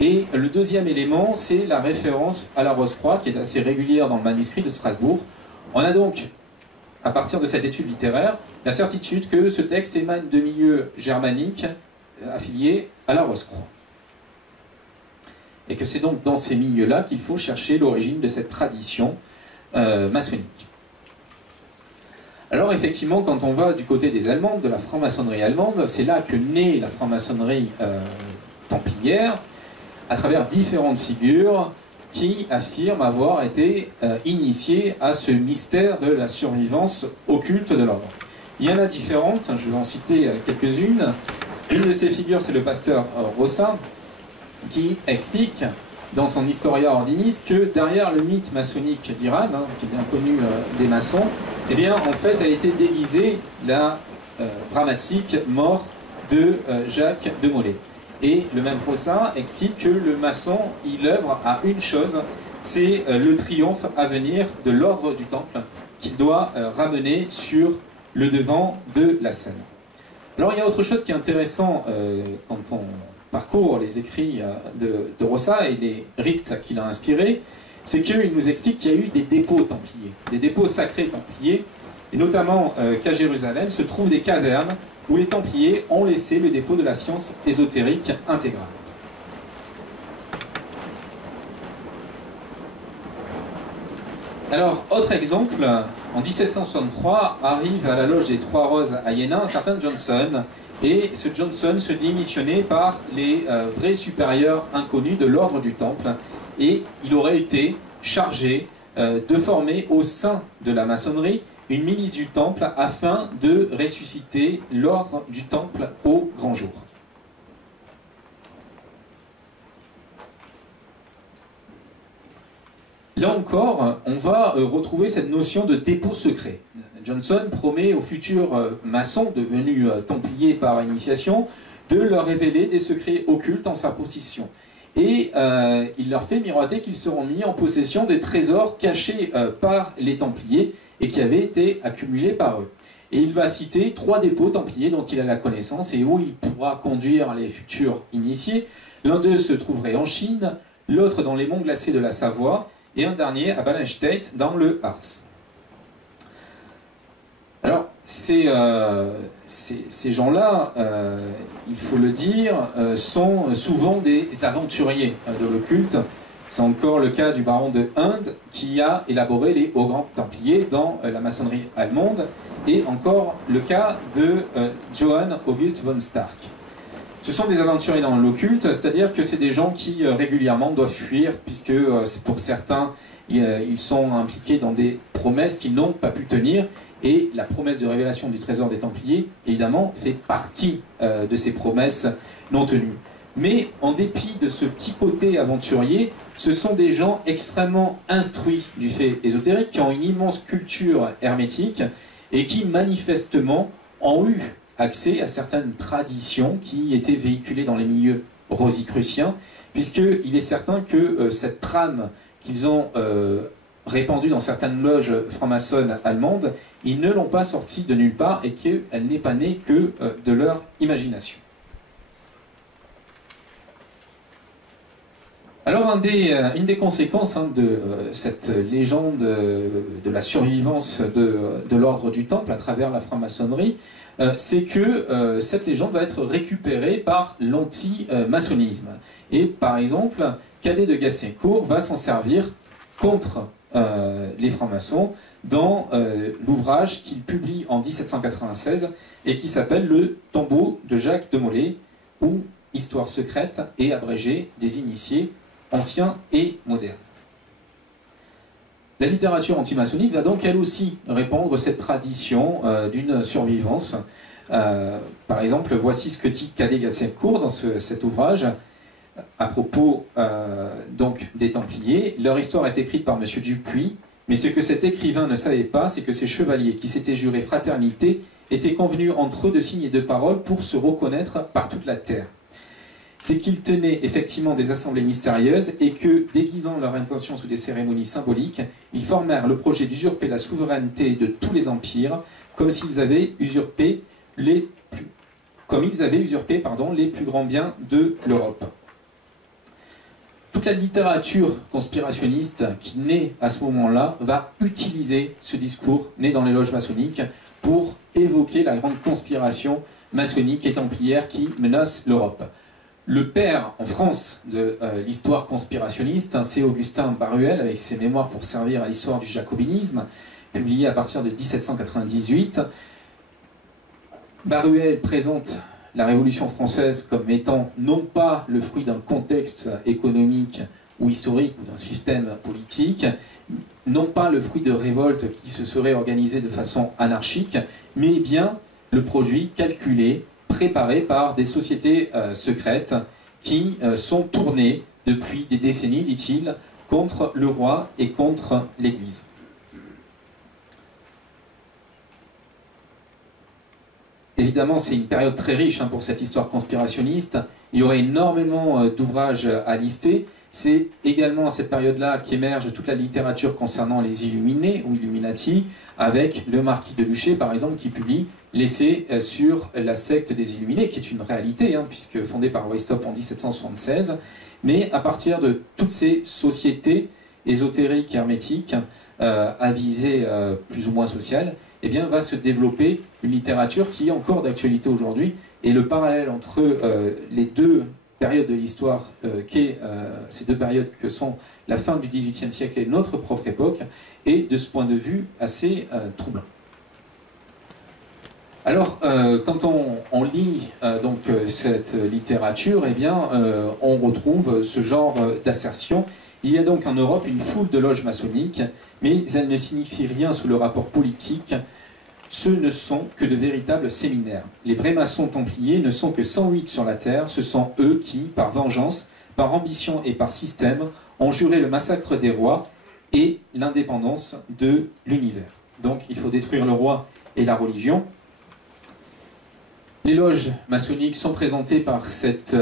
Et le deuxième élément, c'est la référence à la Rose-Croix, qui est assez régulière dans le manuscrit de Strasbourg. On a donc, à partir de cette étude littéraire, la certitude que ce texte émane de milieux germaniques affiliés à la Rose-Croix. Et que c'est donc dans ces milieux-là qu'il faut chercher l'origine de cette tradition maçonnique. Alors effectivement, quand on va du côté des Allemands, de la franc-maçonnerie allemande, c'est là que naît la franc-maçonnerie templière, à travers différentes figures qui affirment avoir été initiées à ce mystère de la survivance occulte de l'ordre. Il y en a différentes, je vais en citer quelques-unes. Une de ces figures, c'est le pasteur Rossa, qui explique dans son Historia Ordinis que derrière le mythe maçonnique d'Iran, qui est bien connu des maçons, eh bien, en fait, a été déguisée la dramatique mort de Jacques de Molay. Et le même Rossa explique que le maçon, il œuvre à une chose, c'est le triomphe à venir de l'ordre du Temple qu'il doit ramener sur le devant de la scène. Alors il y a autre chose qui est intéressant quand on parcourt les écrits de Rossa et les rites qu'il a inspirés, c'est qu'il nous explique qu'il y a eu des dépôts templiers, des dépôts sacrés templiers, et notamment qu'à Jérusalem se trouvent des cavernes où les Templiers ont laissé le dépôt de la science ésotérique intégrale. Alors, autre exemple, en 1763, arrive à la loge des Trois Roses à Iéna un certain Johnson, et ce Johnson se dit missionné par les vrais supérieurs inconnus de l'ordre du Temple, et il aurait été chargé de former au sein de la maçonnerie une milice du Temple afin de ressusciter l'ordre du Temple au grand jour. Là encore, on va retrouver cette notion de dépôt secret. Johnson promet aux futurs maçons devenus templiers par initiation de leur révéler des secrets occultes en sa possession. Et il leur fait miroiter qu'ils seront mis en possession des trésors cachés par les Templiers et qui avaient été accumulés par eux. Et il va citer 3 dépôts templiers dont il a la connaissance et où il pourra conduire les futurs initiés. L'un d'eux se trouverait en Chine, l'autre dans les monts glacés de la Savoie, et un dernier à Ballenstedt dans le Harz. Alors, ces gens-là, il faut le dire, sont souvent des aventuriers de l'occulte. C'est encore le cas du baron de Hund qui a élaboré les hauts grands templiers dans la maçonnerie allemande, et encore le cas de Johann August von Stark. Ce sont des aventuriers dans l'occulte, c'est-à-dire que c'est des gens qui régulièrement doivent fuir, puisque pour certains, ils sont impliqués dans des promesses qu'ils n'ont pas pu tenir, Et la promesse de révélation du trésor des Templiers, évidemment, fait partie de ces promesses non tenues. Mais en dépit de ce petit côté aventurier, ce sont des gens extrêmement instruits du fait ésotérique, qui ont une immense culture hermétique et qui manifestement ont eu accès à certaines traditions qui étaient véhiculées dans les milieux rosicruciens, puisqu'il est certain que cette trame qu'ils ont répandue dans certaines loges franc-maçonnes allemandes, ils ne l'ont pas sortie de nulle part et qu'elle n'est pas née que de leur imagination. Alors une des conséquences de cette légende de la survivance de l'ordre du Temple à travers la franc-maçonnerie, c'est que cette légende va être récupérée par l'anti-maçonnisme. Et par exemple, Cadet de Gassencourt va s'en servir contre les francs-maçons dans l'ouvrage qu'il publie en 1796 et qui s'appelle Le tombeau de Jacques de Molay, ou Histoire secrète et abrégée des initiés anciens et modernes. La littérature antimaçonnique va donc elle aussi répandre cette tradition d'une survivance. Par exemple, voici ce que dit Cadet Gassencourt dans cet ouvrage à propos donc des Templiers. Leur histoire est écrite par M. Dupuis, mais ce que cet écrivain ne savait pas, c'est que ces chevaliers qui s'étaient jurés fraternité étaient convenus entre eux de signes et de paroles pour se reconnaître par toute la terre. C'est qu'ils tenaient effectivement des assemblées mystérieuses et que, déguisant leur intention sous des cérémonies symboliques, ils formèrent le projet d'usurper la souveraineté de tous les empires, comme s'ils avaient usurpé les plus grands biens de l'Europe. Toute la littérature conspirationniste qui naît à ce moment-là va utiliser ce discours né dans les loges maçonniques pour évoquer la grande conspiration maçonnique et templière qui menace l'Europe. Le père en France de l'histoire conspirationniste, c'est Augustin Baruel avec ses mémoires pour servir à l'histoire du jacobinisme, publié à partir de 1798. Baruel présente la Révolution française comme étant non pas le fruit d'un contexte économique ou historique ou d'un système politique, non pas le fruit de révoltes qui se seraient organisées de façon anarchique, mais bien le produit calculé, préparé par des sociétés secrètes qui sont tournées depuis des décennies, dit-il, contre le roi et contre l'Église. Évidemment, c'est une période très riche pour cette histoire conspirationniste. Il y aurait énormément d'ouvrages à lister. C'est également à cette période-là qu'émerge toute la littérature concernant les Illuminés ou Illuminati, avec le marquis de Luchet, par exemple, qui publie l'essai sur la secte des Illuminés, qui est une réalité, puisque fondée par Weishaupt en 1776. Mais à partir de toutes ces sociétés ésotériques, hermétiques, à visée plus ou moins sociale, eh bien, va se développer une littérature qui est encore d'actualité aujourd'hui. Et le parallèle entre les deux périodes de l'histoire, ces deux périodes que sont la fin du XVIIIe siècle et notre propre époque, est de ce point de vue assez troublant. Alors, quand on lit donc cette littérature, eh bien, on retrouve ce genre d'assertion. Il y a donc en Europe une foule de loges maçonniques, mais elles ne signifient rien sous le rapport politique. Ce ne sont que de véritables séminaires. Les vrais maçons templiers ne sont que 108 sur la terre. Ce sont eux qui, par vengeance, par ambition et par système, ont juré le massacre des rois et l'indépendance de l'univers. Donc il faut détruire le roi et la religion. Les loges maçonniques sont présentées par cette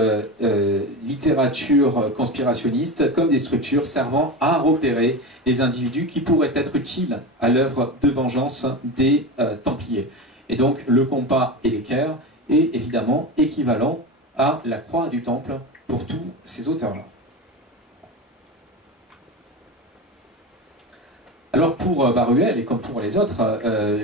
littérature conspirationniste comme des structures servant à repérer les individus qui pourraient être utiles à l'œuvre de vengeance des Templiers. Et donc le compas et l'équerre est évidemment équivalent à la croix du Temple pour tous ces auteurs-là. Alors pour Baruel, et comme pour les autres,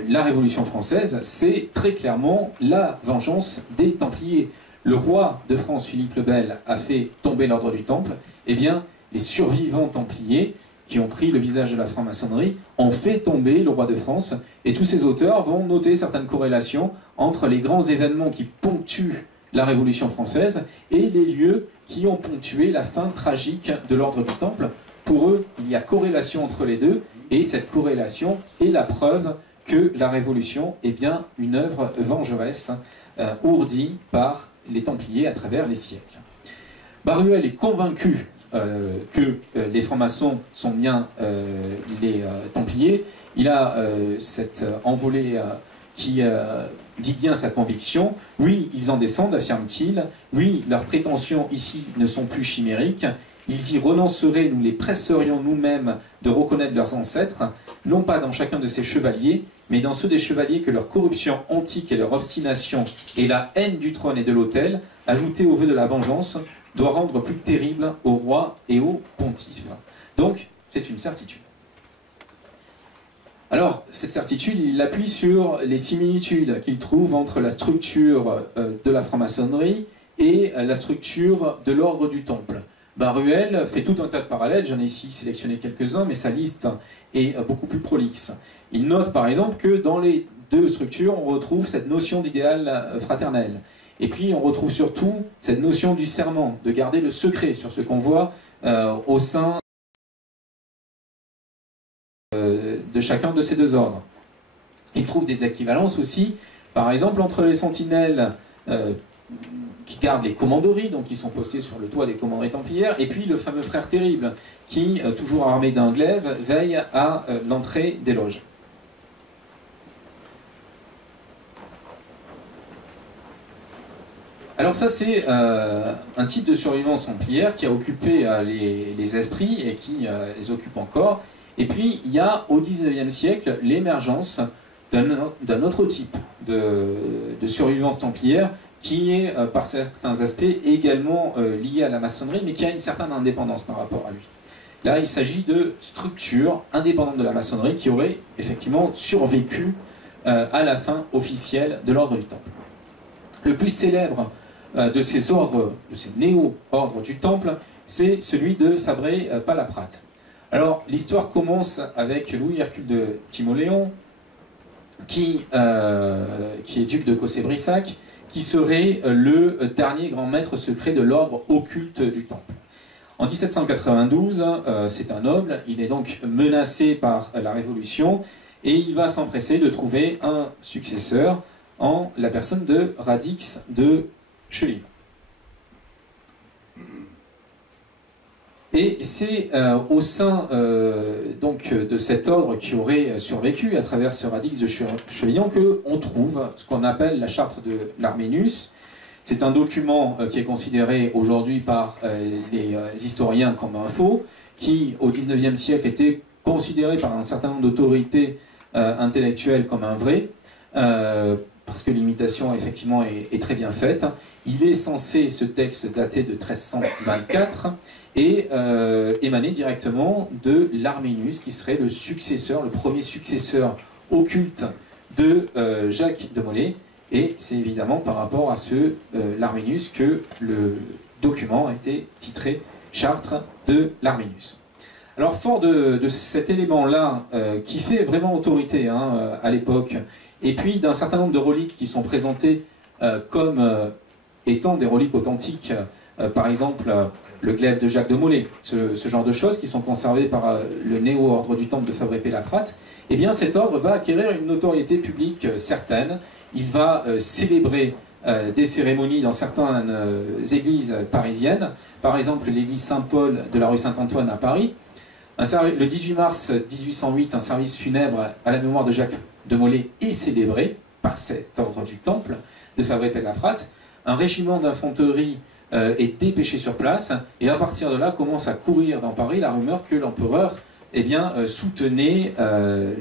la Révolution française, c'est très clairement la vengeance des Templiers. Le roi de France, Philippe le Bel, a fait tomber l'ordre du Temple. Eh bien, les survivants Templiers, qui ont pris le visage de la franc-maçonnerie, ont fait tomber le roi de France. Et tous ces auteurs vont noter certaines corrélations entre les grands événements qui ponctuent la Révolution française et les lieux qui ont ponctué la fin tragique de l'ordre du Temple. Pour eux, il y a corrélation entre les deux. Et cette corrélation est la preuve que la Révolution est bien une œuvre vengeresse ourdie par les Templiers à travers les siècles. Baruel est convaincu que les francs-maçons sont bien les Templiers. Il a cette envolée qui dit bien sa conviction. Oui, ils en descendent, affirme-t-il. Oui, leurs prétentions ici ne sont plus chimériques. Ils y renonceraient, nous les presserions nous-mêmes de reconnaître leurs ancêtres, non pas dans chacun de ces chevaliers, mais dans ceux des chevaliers que leur corruption antique et leur obstination et la haine du trône et de l'autel, ajoutées au vœu de la vengeance, doit rendre plus terrible au roi et au pontife. Donc, c'est une certitude. Alors, cette certitude, il l'appuie sur les similitudes qu'il trouve entre la structure de la franc-maçonnerie et la structure de l'ordre du Temple. Baruel fait tout un tas de parallèles, j'en ai ici sélectionné quelques-uns, mais sa liste est beaucoup plus prolixe. Il note par exemple que dans les deux structures, on retrouve cette notion d'idéal fraternel. Et puis on retrouve surtout cette notion du serment, de garder le secret sur ce qu'on voit au sein de chacun de ces deux ordres. Il trouve des équivalences aussi, par exemple, entre les sentinelles qui gardent les commanderies, donc qui sont postés sur le toit des commanderies templières, et puis le fameux frère terrible, qui, toujours armé d'un glaive, veille à l'entrée des loges. Alors ça, c'est un type de survivance templière qui a occupé les esprits et qui les occupe encore. Et puis, il y a au XIXe siècle l'émergence d'un autre type de survivance templière qui est, par certains aspects, également lié à la maçonnerie, mais qui a une certaine indépendance par rapport à lui. Là, il s'agit de structures indépendantes de la maçonnerie qui auraient effectivement survécu à la fin officielle de l'ordre du Temple. Le plus célèbre de ces ordres, de ces néo-ordres du Temple, c'est celui de Fabré Palaprate. Alors, l'histoire commence avec Louis Hercule de Timoléon, qui est duc de Cossé-Brissac, qui serait le dernier grand maître secret de l'ordre occulte du Temple. En 1792, c'est un noble, il est donc menacé par la Révolution, et il va s'empresser de trouver un successeur en la personne de Radix de Chevillon. Et c'est au sein donc, de cet ordre qui aurait survécu à travers ce Radix de Chevillon qu'on trouve ce qu'on appelle la charte de l'Arménus. C'est un document qui est considéré aujourd'hui par les historiens comme un faux, qui au XIXe siècle était considéré par un certain nombre d'autorités intellectuelles comme un vrai, parce que l'imitation effectivement est très bien faite. Il est censé, ce texte, dater de 1324, et émaner directement de l'Arménus, qui serait le successeur, le premier successeur occulte de Jacques de Molay, et c'est évidemment par rapport à ce l'Arménus que le document a été titré Charte de l'Arménus. Alors fort de cet élément-là, qui fait vraiment autorité à l'époque, et puis d'un certain nombre de reliques qui sont présentées comme étant des reliques authentiques, par exemple le glaive de Jacques de Molay, ce genre de choses qui sont conservées par le néo-ordre du Temple de Fabré-Palaprate, eh bien cet ordre va acquérir une notoriété publique certaine. Il va célébrer des cérémonies dans certaines églises parisiennes, par exemple l'église Saint-Paul de la rue Saint-Antoine à Paris. Le 18 mars 1808, un service funèbre à la mémoire de Jacques de Molay est célébré par cet ordre du Temple de Fabré-Palaprate. Un régiment d'infanterie est dépêché sur place, et à partir de là commence à courir dans Paris la rumeur que l'empereur soutenait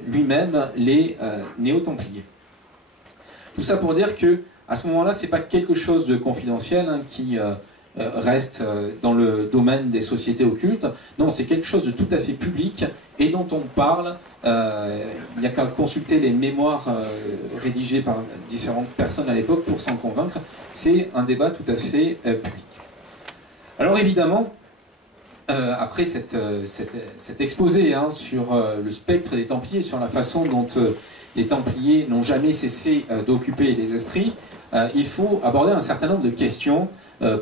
lui-même les néo-templiers. Tout ça pour dire que à ce moment-là, c'est pas quelque chose de confidentiel qui reste dans le domaine des sociétés occultes. Non, c'est quelque chose de tout à fait public et dont on parle. Il n'y a qu'à consulter les mémoires rédigées par différentes personnes à l'époque pour s'en convaincre. C'est un débat tout à fait public. Alors évidemment, après cet exposé sur le spectre des Templiers, sur la façon dont les Templiers n'ont jamais cessé d'occuper les esprits, il faut aborder un certain nombre de questions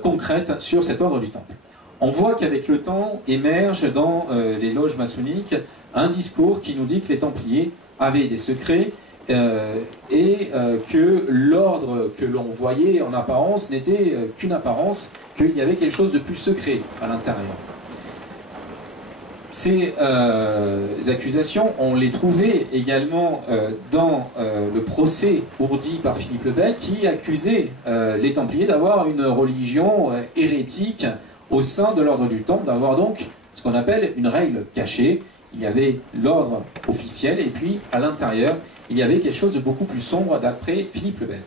concrètes sur cet ordre du Temple. On voit qu'avec le temps émerge dans les loges maçonniques un discours qui nous dit que les Templiers avaient des secrets, que l'ordre que l'on voyait en apparence n'était qu'une apparence, qu'il y avait quelque chose de plus secret à l'intérieur. Ces accusations, on les trouvait également dans le procès ourdi par Philippe le Bel, qui accusait les Templiers d'avoir une religion hérétique au sein de l'ordre du Temple, d'avoir donc ce qu'on appelle une règle cachée. Il y avait l'ordre officiel, et puis à l'intérieur, il y avait quelque chose de beaucoup plus sombre d'après Philippe le Bel.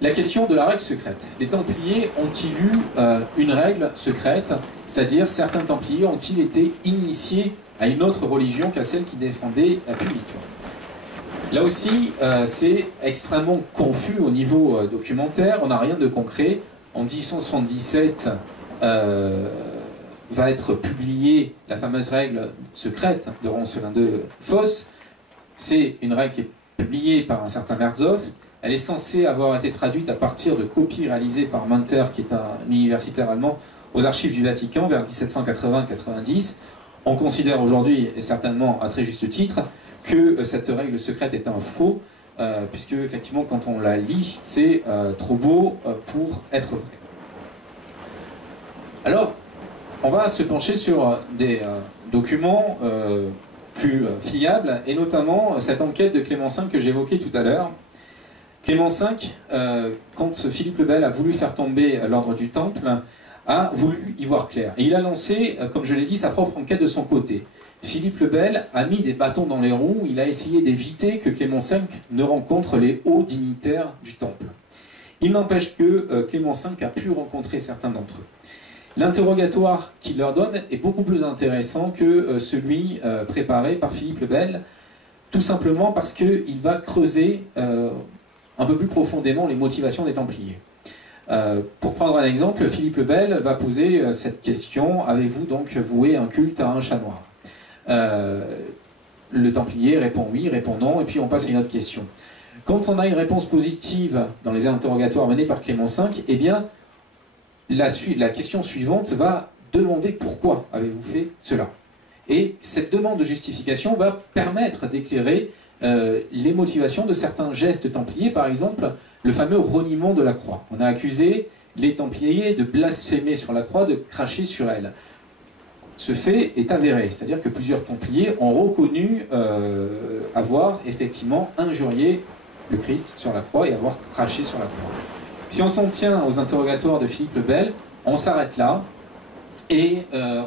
La question de la règle secrète. Les Templiers ont-ils eu une règle secrète, c'est-à-dire certains Templiers ont-ils été initiés à une autre religion qu'à celle qui défendait publiquement? Là aussi, c'est extrêmement confus au niveau documentaire, on n'a rien de concret. En 1877, va être publiée la fameuse règle secrète de Roncelin de Fosse. C'est une règle qui est publiée par un certain Merzoff. Elle est censée avoir été traduite à partir de copies réalisées par Munter, qui est un universitaire allemand, aux archives du Vatican vers 1780-90. On considère aujourd'hui, et certainement à très juste titre, que cette règle secrète est un faux, puisque effectivement quand on la lit, c'est trop beau pour être vrai. Alors, on va se pencher sur des documents plus fiables, et notamment cette enquête de Clément V que j'évoquais tout à l'heure. Clément V, quand Philippe le Bel a voulu faire tomber l'ordre du Temple, a voulu y voir clair. Et il a lancé, comme je l'ai dit, sa propre enquête de son côté. Philippe le Bel a mis des bâtons dans les roues, il a essayé d'éviter que Clément V ne rencontre les hauts dignitaires du Temple. Il n'empêche que Clément V a pu rencontrer certains d'entre eux. L'interrogatoire qu'il leur donne est beaucoup plus intéressant que celui préparé par Philippe le Bel, tout simplement parce qu'il va creuser un peu plus profondément les motivations des Templiers. Pour prendre un exemple, Philippe le Bel va poser cette question: avez-vous donc voué un culte à un chat noir? Le Templier répond oui, répond non, et puis on passe à une autre question. Quand on a une réponse positive dans les interrogatoires menés par Clément V, eh bien, la question suivante va demander pourquoi avez-vous fait cela. Et cette demande de justification va permettre d'éclairer les motivations de certains gestes templiers, par exemple le fameux reniement de la croix. On a accusé les Templiers de blasphémer sur la croix, de cracher sur elle. Ce fait est avéré, c'est-à-dire que plusieurs Templiers ont reconnu avoir effectivement injurié le Christ sur la croix et avoir craché sur la croix. Si on s'en tient aux interrogatoires de Philippe le Bel, on s'arrête là et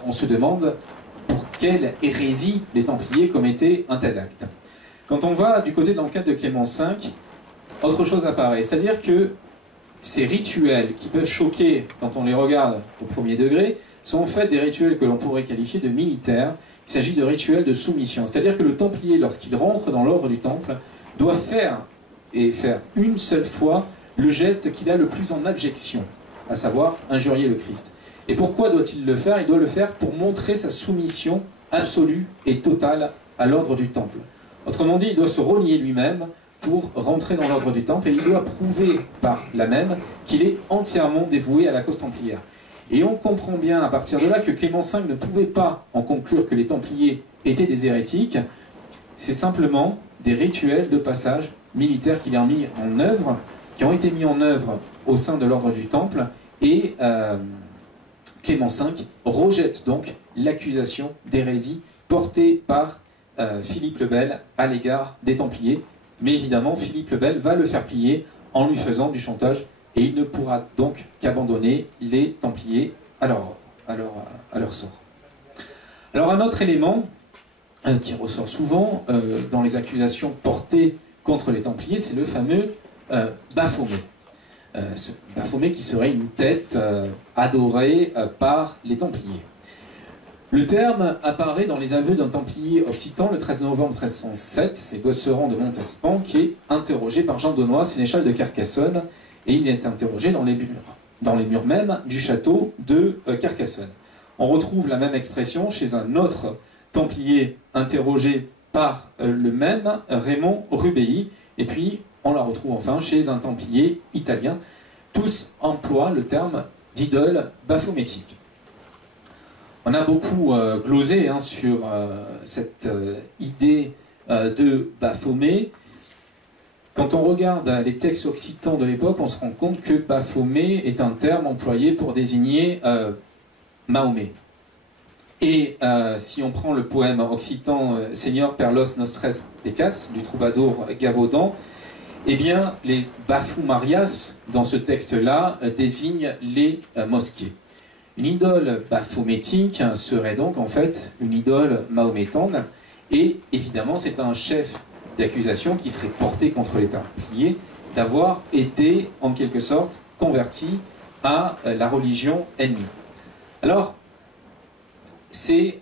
on se demande pour quelle hérésie les Templiers commettaient un tel acte. Quand on va du côté de l'enquête de Clément V, autre chose apparaît, c'est-à-dire que ces rituels qui peuvent choquer quand on les regarde au premier degré sont en fait des rituels que l'on pourrait qualifier de militaires. Il s'agit de rituels de soumission, c'est-à-dire que le Templier, lorsqu'il rentre dans l'ordre du Temple, doit faire, et faire une seule fois, le geste qu'il a le plus en abjection, à savoir injurier le Christ. Et pourquoi doit-il le faire? Il doit le faire pour montrer sa soumission absolue et totale à l'ordre du Temple. Autrement dit, il doit se renier lui-même pour rentrer dans l'ordre du Temple, et il doit prouver par là même qu'il est entièrement dévoué à la cause templière. Et on comprend bien à partir de là que Clément V ne pouvait pas en conclure que les Templiers étaient des hérétiques. C'est simplement des rituels de passage militaire qu'il a mis en œuvre, qui ont été mis en œuvre au sein de l'ordre du Temple, et Clément V rejette donc l'accusation d'hérésie portée par Philippe le Bel à l'égard des Templiers. Mais évidemment, Philippe le Bel va le faire plier en lui faisant du chantage, et il ne pourra donc qu'abandonner les Templiers à leur sort. Alors un autre élément qui ressort souvent dans les accusations portées contre les Templiers, c'est le fameux Baphomet. Ce Baphomet qui serait une tête adorée par les Templiers. Le terme apparaît dans les aveux d'un Templier occitan le 13 novembre 1307, c'est Gosserand de Montespan qui est interrogé par Jean Daunois, sénéchal de Carcassonne, et il est interrogé dans les murs même du château de Carcassonne. On retrouve la même expression chez un autre Templier interrogé par le même Raymond Rubéi, et puis on la retrouve enfin chez un Templier italien. Tous emploient le terme d'idole baphométique. On a beaucoup glosé sur cette idée de Baphomet. Quand on regarde les textes occitans de l'époque, on se rend compte que Baphomet est un terme employé pour désigner Mahomet. Et si on prend le poème occitan Seigneur Perlos Nostres Peccats du troubadour Gavaudan, eh bien les Baphomarias dans ce texte-là désignent les mosquées. Une idole baphométique serait donc en fait une idole mahométane, et évidemment c'est un chef d'accusation qui serait porté contre les Templiers d'avoir été en quelque sorte converti à la religion ennemie. Alors c'est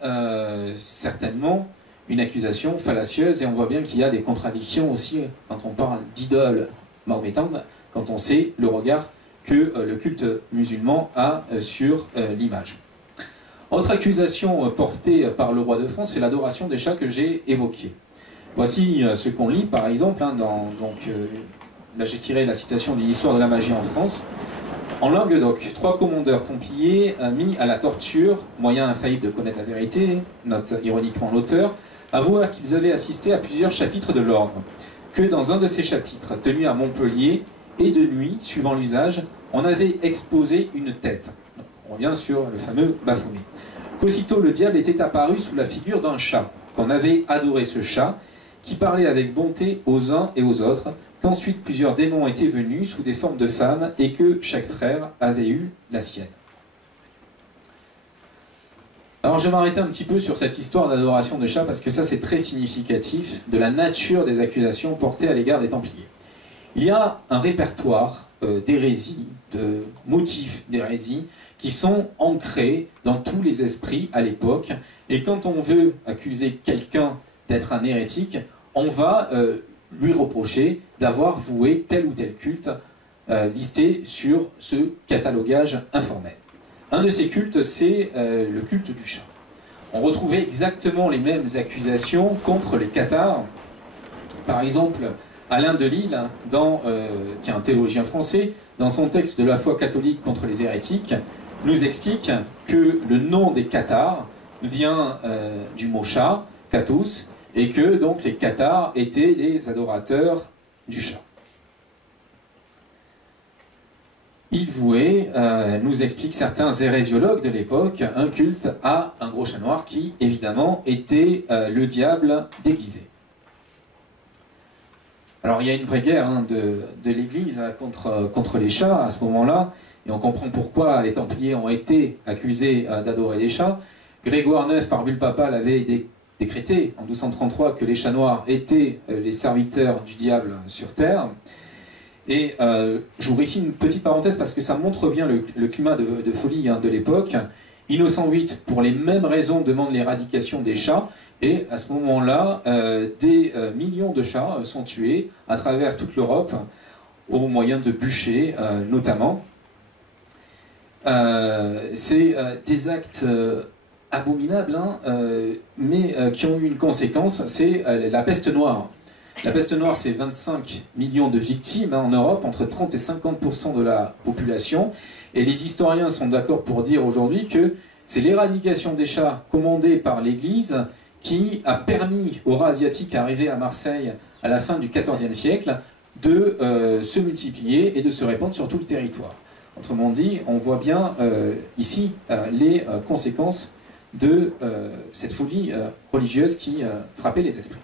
certainement une accusation fallacieuse, et on voit bien qu'il y a des contradictions aussi quand on parle d'idole mahométane, quand on sait le regard que le culte musulman a sur l'image. Autre accusation portée par le roi de France, c'est l'adoration des chats que j'ai évoquée. Voici ce qu'on lit par exemple, hein, là j'ai tiré la citation de l'histoire de la magie en France. En Languedoc, 3 commandeurs templiers mis à la torture, moyen infaillible de connaître la vérité, note ironiquement l'auteur, avouèrent qu'ils avaient assisté à plusieurs chapitres de l'ordre, que dans un de ces chapitres, tenu à Montpellier, et de nuit, suivant l'usage, on avait exposé une tête. Donc, on revient sur le fameux Baphomet. Qu'aussitôt le diable était apparu sous la figure d'un chat, qu'on avait adoré ce chat, qui parlait avec bonté aux uns et aux autres, qu'ensuite plusieurs démons étaient venus sous des formes de femmes, et que chaque frère avait eu la sienne. Alors je vais m'arrêter un petit peu sur cette histoire d'adoration de chats, parce que ça c'est très significatif de la nature des accusations portées à l'égard des Templiers. Il y a un répertoire d'hérésies, de motifs d'hérésie, qui sont ancrés dans tous les esprits à l'époque, et quand on veut accuser quelqu'un d'être un hérétique, on va lui reprocher d'avoir voué tel ou tel culte listé sur ce catalogage informel. Un de ces cultes, c'est le culte du chat. On retrouvait exactement les mêmes accusations contre les cathares. Par exemple, Alain de Lille, qui est un théologien français, dans son texte de la foi catholique contre les hérétiques, nous explique que le nom des cathares vient du mot chat, cathus, et que donc les cathares étaient des adorateurs du chat. Il vouait, nous expliquent certains hérésiologues de l'époque, un culte à un gros chat noir qui, évidemment, était le diable déguisé. Alors il y a une vraie guerre de l'Église contre les chats à ce moment-là, et on comprend pourquoi les Templiers ont été accusés d'adorer les chats. Grégoire IX, par bulle papale, avait décrété en 1233 que les chats noirs étaient les serviteurs du diable sur terre. Et j'ouvre ici une petite parenthèse parce que ça montre bien le climat de folie de l'époque. Innocent VIII, pour les mêmes raisons, demande l'éradication des chats. Et à ce moment-là, des millions de chats sont tués à travers toute l'Europe, au moyen de bûchers notamment. C'est des actes abominables, mais qui ont eu une conséquence, c'est la peste noire. La peste noire, c'est 25 millions de victimes en Europe, entre 30 et 50% de la population. Et les historiens sont d'accord pour dire aujourd'hui que c'est l'éradication des chats commandée par l'Église qui a permis aux rats asiatiques arrivés à Marseille à la fin du XIVe siècle de se multiplier et de se répandre sur tout le territoire. Autrement dit, on voit bien ici les conséquences de cette folie religieuse qui frappait les esprits.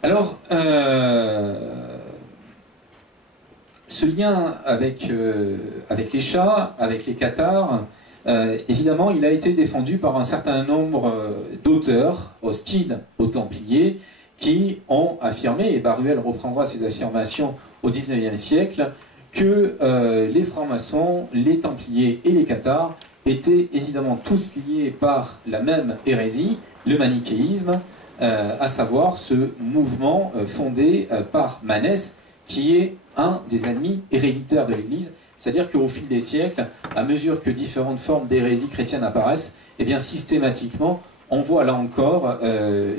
Alors, ce lien avec les chats, avec les cathares, évidemment, il a été défendu par un certain nombre d'auteurs hostiles aux Templiers qui ont affirmé, et Baruel reprendra ces affirmations au XIXe siècle, que les francs-maçons, les Templiers et les cathares étaient évidemment tous liés par la même hérésie, le manichéisme, à savoir ce mouvement fondé par Manès, qui est un des ennemis héréditaires de l'Église. C'est-à-dire qu'au fil des siècles, à mesure que différentes formes d'hérésie chrétienne apparaissent, eh bien systématiquement, on voit là encore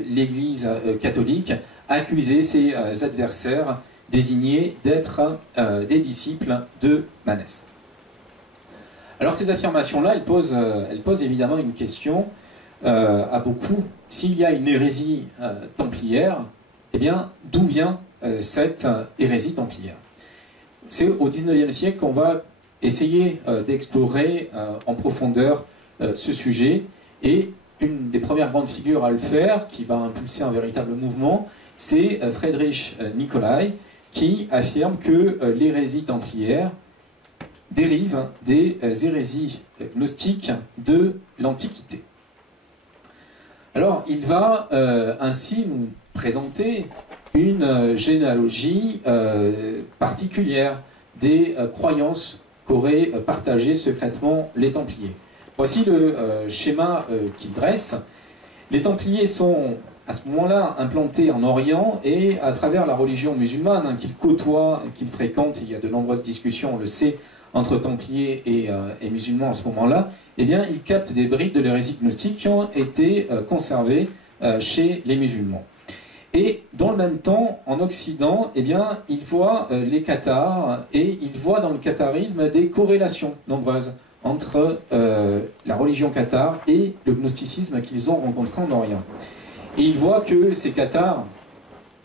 l'Église catholique accuser ses adversaires désignés d'être des disciples de Manès. Alors ces affirmations-là, elles posent évidemment une question. à beaucoup, s'il y a une hérésie templière, eh bien, d'où vient cette hérésie templière? C'est au XIXe siècle qu'on va essayer d'explorer en profondeur ce sujet, et une des premières grandes figures à le faire, qui va impulser un véritable mouvement, c'est Friedrich Nicolai, qui affirme que l'hérésie templière dérive des hérésies gnostiques de l'Antiquité. Alors, il va ainsi nous présenter une généalogie particulière des croyances qu'auraient partagées secrètement les Templiers. Voici le schéma qu'il dresse. Les Templiers sont à ce moment-là implantés en Orient, et à travers la religion musulmane qu'ils côtoient, qu'ils fréquentent, il y a de nombreuses discussions, on le sait, entre Templiers et musulmans à ce moment-là, eh bien, ils captent des brides de l'hérésie gnostique qui ont été conservées chez les musulmans. Et dans le même temps, en Occident, eh bien, ils voient les Cathars, et ils voient dans le catharisme des corrélations nombreuses entre la religion cathare et le gnosticisme qu'ils ont rencontré en Orient. Et ils voient que ces Cathars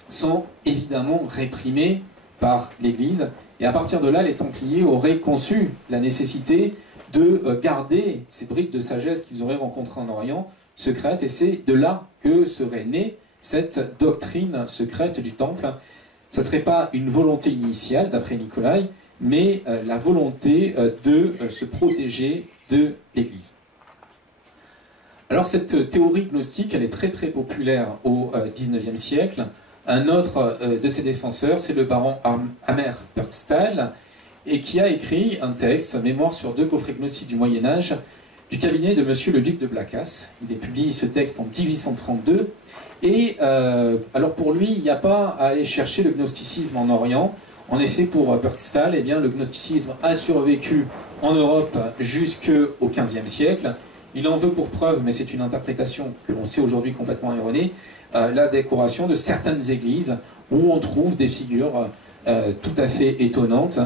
sont évidemment réprimés par l'Église, et à partir de là, les Templiers auraient conçu la nécessité de garder ces brides de sagesse qu'ils auraient rencontrées en Orient secrètes, et c'est de là que serait née cette doctrine secrète du Temple. Ça ne serait pas une volonté initiale, d'après Nicolai, mais la volonté de se protéger de l'Église. Alors cette théorie gnostique, elle est très très populaire au XIXe siècle. Un autre de ses défenseurs, c'est le baron Amer Purgstall, et qui a écrit un texte, Mémoire sur 2 coffrets gnostiques du Moyen-Âge, du cabinet de monsieur le duc de Blacas. Il publie ce texte en 1832, et alors pour lui, il n'y a pas à aller chercher le gnosticisme en Orient. En effet, pour Purgstall, eh bien, le gnosticisme a survécu en Europe jusqu'au XVe siècle. Il en veut pour preuve, mais c'est une interprétation que l'on sait aujourd'hui complètement erronée, la décoration de certaines églises où on trouve des figures tout à fait étonnantes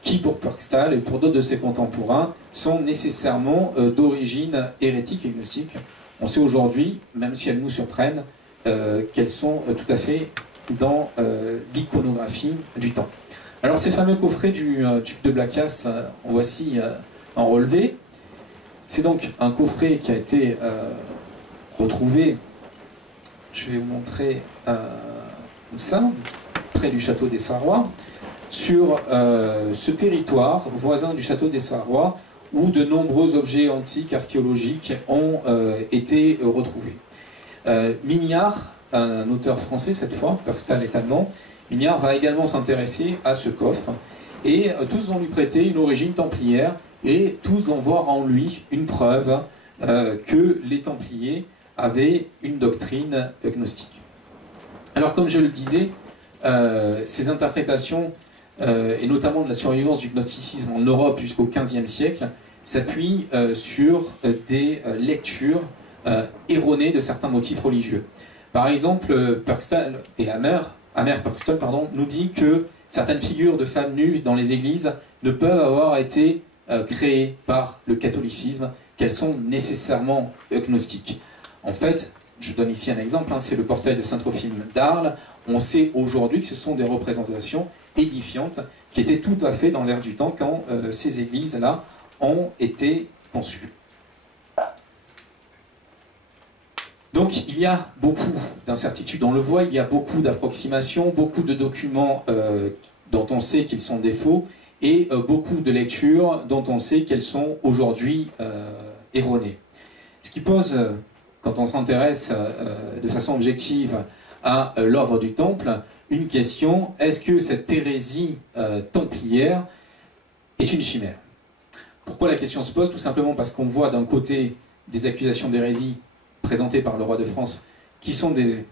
qui, pour Purgstall et pour d'autres de ses contemporains, sont nécessairement d'origine hérétique et gnostique. On sait aujourd'hui, même si elles nous surprennent, qu'elles sont tout à fait dans l'iconographie du temps. Alors ces fameux coffrets du duc de Blacas, en voici en relevé. C'est donc un coffret qui a été retrouvé, je vais vous montrer où ça, près du château des Sarrois, sur ce territoire voisin du château des Sarrois, où de nombreux objets antiques archéologiques ont été retrouvés. Mignard, un auteur français cette fois, Purgstall est allemand, Mignard va également s'intéresser à ce coffre, et tous vont lui prêter une origine templière, et tous vont voir en lui une preuve que les Templiers avaient une doctrine gnostique. Alors comme je le disais, ces interprétations, et notamment de la survivance du gnosticisme en Europe jusqu'au XVe siècle, s'appuient sur des lectures erronées de certains motifs religieux. Par exemple, Purgstall et Amer Purgstall, nous dit que certaines figures de femmes nues dans les églises ne peuvent avoir été créées par le catholicisme, qu'elles sont nécessairement gnostiques. En fait, je donne ici un exemple, c'est le portail de Saint-Trophime d'Arles. On sait aujourd'hui que ce sont des représentations édifiantes qui étaient tout à fait dans l'air du temps quand ces églises-là ont été conçues. Donc il y a beaucoup d'incertitudes, on le voit, il y a beaucoup d'approximations, beaucoup de documents dont on sait qu'ils sont des faux, et beaucoup de lectures dont on sait qu'elles sont aujourd'hui erronées. Ce qui pose, quand on s'intéresse de façon objective à l'ordre du Temple, une question: est-ce que cette hérésie templière est une chimère? Pourquoi la question se pose? Tout simplement parce qu'on voit d'un côté des accusations d'hérésie présentées par le roi de France, qui sont des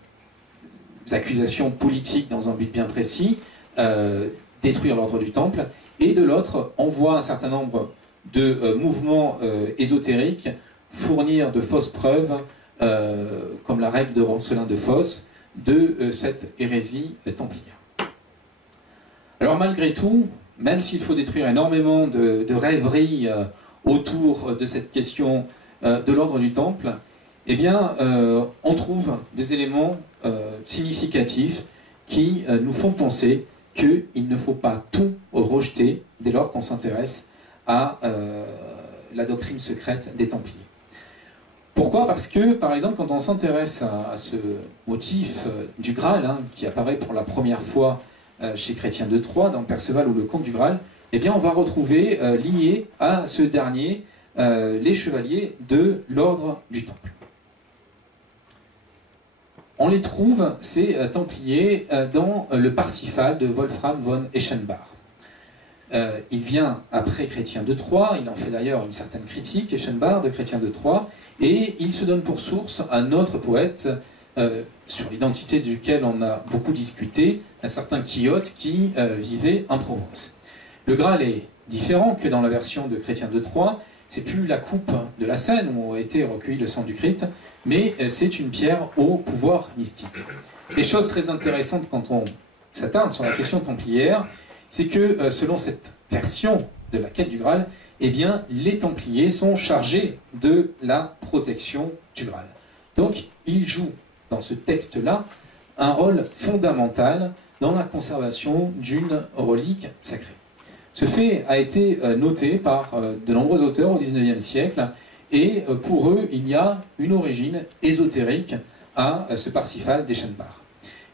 accusations politiques dans un but bien précis, détruire l'ordre du Temple, et de l'autre, on voit un certain nombre de mouvements ésotériques fournir de fausses preuves, comme la règle de Rancelin de Fosse, de cette hérésie templière. Alors malgré tout, même s'il faut détruire énormément de rêveries autour de cette question de l'ordre du Temple, eh bien, on trouve des éléments significatifs qui nous font penser qu'il ne faut pas tout rejeter dès lors qu'on s'intéresse à la doctrine secrète des Templiers. Pourquoi? Parce que, par exemple, quand on s'intéresse à ce motif du Graal, hein, qui apparaît pour la première fois chez Chrétien de Troyes, dans Perceval ou le Conte du Graal, eh bien, on va retrouver lié à ce dernier les chevaliers de l'ordre du Temple. On les trouve, ces Templiers, dans le Parsifal de Wolfram von Eschenbach. Il vient après Chrétien de Troyes, il en fait d'ailleurs une certaine critique, Eschenbach, de Chrétien de Troyes, et il se donne pour source un autre poète, sur l'identité duquel on a beaucoup discuté, un certain Quixote qui vivait en Provence. Le Graal est différent que dans la version de Chrétien de Troyes, c'est plus la coupe de la Seine où a été recueilli le sang du Christ, mais c'est une pierre au pouvoir mystique. Et chose très intéressante quand on s'attarde sur la question templière, c'est que selon cette version de la quête du Graal, eh bien, les Templiers sont chargés de la protection du Graal. Donc, ils jouent dans ce texte-là un rôle fondamental dans la conservation d'une relique sacrée. Ce fait a été noté par de nombreux auteurs au XIXe siècle, et pour eux, il y a une origine ésotérique à ce Parsifal d'Eschenbach.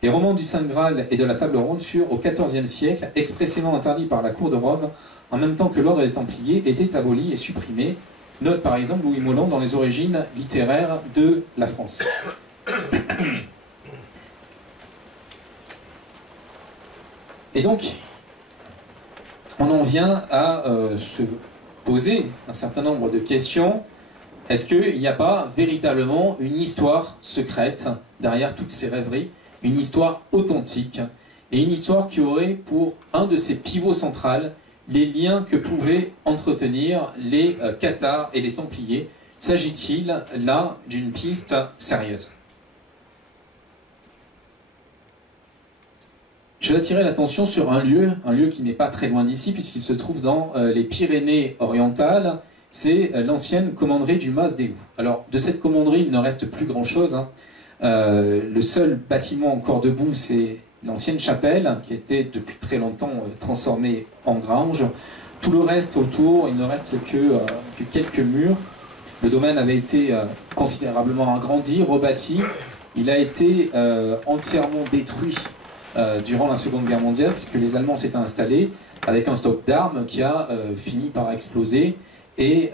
Les romans du Saint Graal et de la Table Ronde furent au XIVe siècle expressément interdits par la cour de Rome, en même temps que l'ordre des Templiers était aboli et supprimé. Note par exemple Louis Molon dans les origines littéraires de la France. Et donc, on en vient à se poser un certain nombre de questions. Est-ce qu'il n'y a pas véritablement une histoire secrète derrière toutes ces rêveries, une histoire authentique, et une histoire qui aurait pour un de ses pivots centrales les liens que pouvaient entretenir les cathares et les Templiers? S'agit-il là d'une piste sérieuse? Je vais attirer l'attention sur un lieu qui n'est pas très loin d'ici, puisqu'il se trouve dans les Pyrénées orientales. C'est l'ancienne commanderie du Mas des Houes. Alors, de cette commanderie, il ne reste plus grand-chose, hein. Le seul bâtiment encore debout, c'est l'ancienne chapelle, qui était depuis très longtemps transformée en grange. Tout le reste autour, il ne reste que quelques murs. Le domaine avait été considérablement agrandi, rebâti. Il a été entièrement détruit durant la Seconde Guerre mondiale, puisque les Allemands s'étaient installés avec un stock d'armes qui a fini par exploser et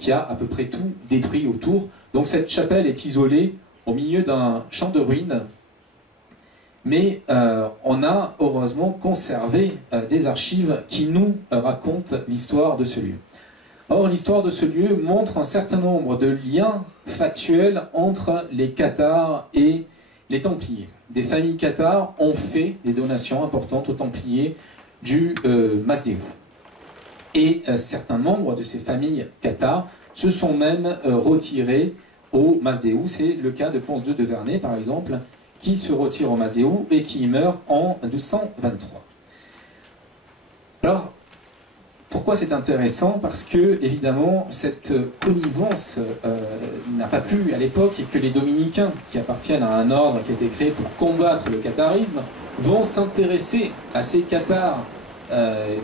qui a à peu près tout détruit autour. Donc cette chapelle est isolée au milieu d'un champ de ruines, mais on a heureusement conservé des archives qui nous racontent l'histoire de ce lieu. Or, l'histoire de ce lieu montre un certain nombre de liens factuels entre les cathares et les Templiers. Des familles cathares ont fait des donations importantes aux Templiers du Mas des Houes. Et certains membres de ces familles cathares se sont même retirés au Mas des Houes. C'est le cas de Ponce II de Vernay, par exemple, qui se retire au Mas des Houes et qui y meurt en 1223. Alors, pourquoi c'est intéressant? Parce que, évidemment, cette connivence n'a pas plu à l'époque, et que les dominicains, qui appartiennent à un ordre qui a été créé pour combattre le catharisme, vont s'intéresser à ces cathares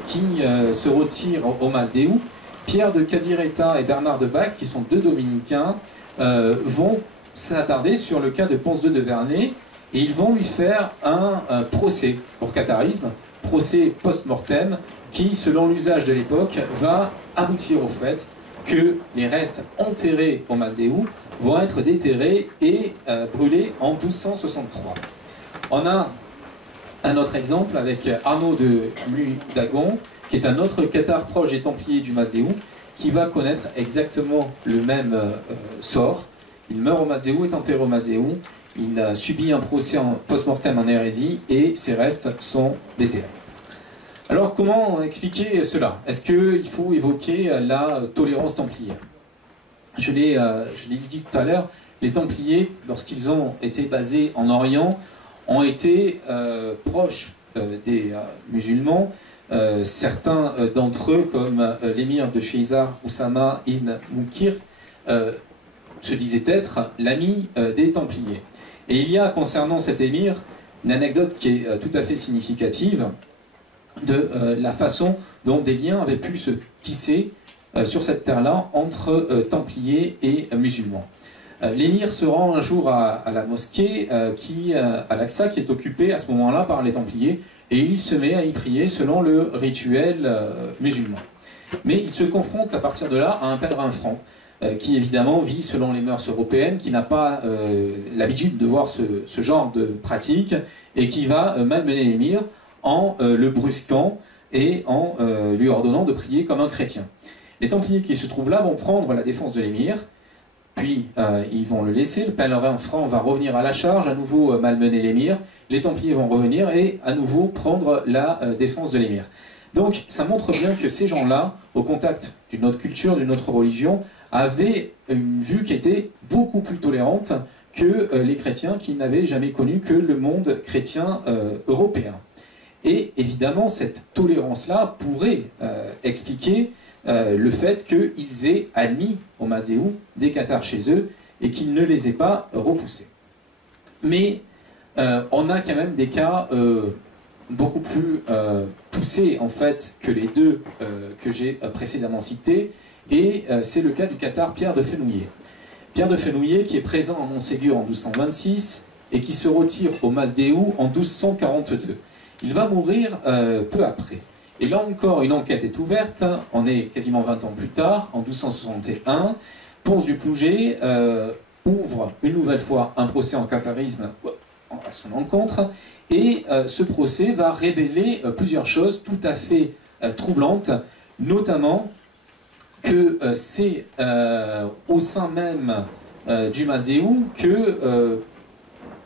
qui se retirent au Mas des Houes. Pierre de Cadireta et Bernard de Bach, qui sont deux dominicains, vont s'attarder sur le cas de Ponce II de Vernay, et ils vont lui faire un procès pour catharisme, procès post-mortem, qui, selon l'usage de l'époque, va aboutir au fait que les restes enterrés au Mas des Houes vont être déterrés et brûlés en 1263. On a un autre exemple avec Arnaud de Mudagon, qui est un autre cathare proche des Templiers du Mas des Houes, qui va connaître exactement le même sort. Il meurt au Mas des Houes, est enterré au Mas des Houes, il subit un procès post-mortem en hérésie et ses restes sont déterrés. Alors comment expliquer cela? Est-ce qu'il faut évoquer la tolérance templière? Je l'ai dit tout à l'heure, les Templiers, lorsqu'ils ont été basés en Orient, ont été proches des musulmans. Certains d'entre eux, comme l'émir de Chézar, Oussama ibn Moukir, se disait être l'ami des Templiers. Et il y a concernant cet émir une anecdote qui est tout à fait significative de la façon dont des liens avaient pu se tisser sur cette terre-là entre Templiers et musulmans. L'émir se rend un jour à la mosquée à l'Aqsa, qui est occupée à ce moment-là par les Templiers, et il se met à y prier selon le rituel musulman. Mais il se confronte à partir de là à un pèlerin franc, qui évidemment vit selon les mœurs européennes, qui n'a pas l'habitude de voir ce genre de pratique, et qui va malmener l'émir en le brusquant et en lui ordonnant de prier comme un chrétien. Les Templiers qui se trouvent là vont prendre la défense de l'émir, puis ils vont le laisser, le pèlerin franc va revenir à la charge, à nouveau malmener l'émir, les Templiers vont revenir et à nouveau prendre la défense de l'émir. Donc ça montre bien que ces gens-là, au contact d'une autre culture, d'une autre religion, avaient une vue qui était beaucoup plus tolérante que les chrétiens qui n'avaient jamais connu que le monde chrétien européen. Et évidemment, cette tolérance-là pourrait expliquer le fait qu'ils aient admis au Masdéou des cathares chez eux et qu'ils ne les aient pas repoussés. Mais on a quand même des cas beaucoup plus poussés en fait que les deux que j'ai précédemment cités, et c'est le cas du cathare Pierre de Fenouillet. Pierre de Fenouillet qui est présent à Montségur en 1226 et qui se retire au Masdéou en 1242. Il va mourir peu après. Et là encore, une enquête est ouverte, on est quasiment 20 ans plus tard, en 1261. Ponce du Plouget ouvre une nouvelle fois un procès en catharisme à son encontre, et ce procès va révéler plusieurs choses tout à fait troublantes, notamment que c'est au sein même du Masdéou que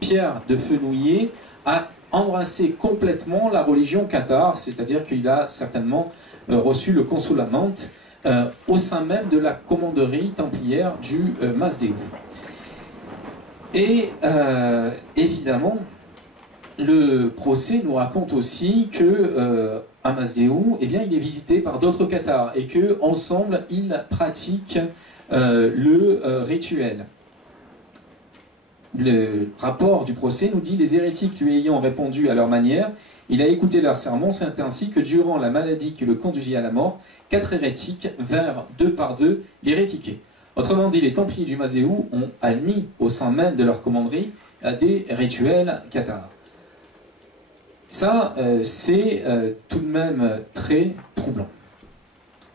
Pierre de Fenouillet a embrassé complètement la religion cathare, c'est-à-dire qu'il a certainement reçu le consolament au sein même de la commanderie templière du Masdéou. Et évidemment, le procès nous raconte aussi que à Masdéou, eh bien, il est visité par d'autres cathares et que ensemble ils pratiquent le rituel. Le rapport du procès nous dit: les hérétiques lui ayant répondu à leur manière, il a écouté leur sermon. C'est ainsi que durant la maladie qui le conduisit à la mort, 4 hérétiques vinrent deux par deux l'hérétiquer. Autrement dit, les Templiers du Masdéou ont admis au sein même de leur commanderie des rituels cathares. Ça, c'est tout de même très troublant.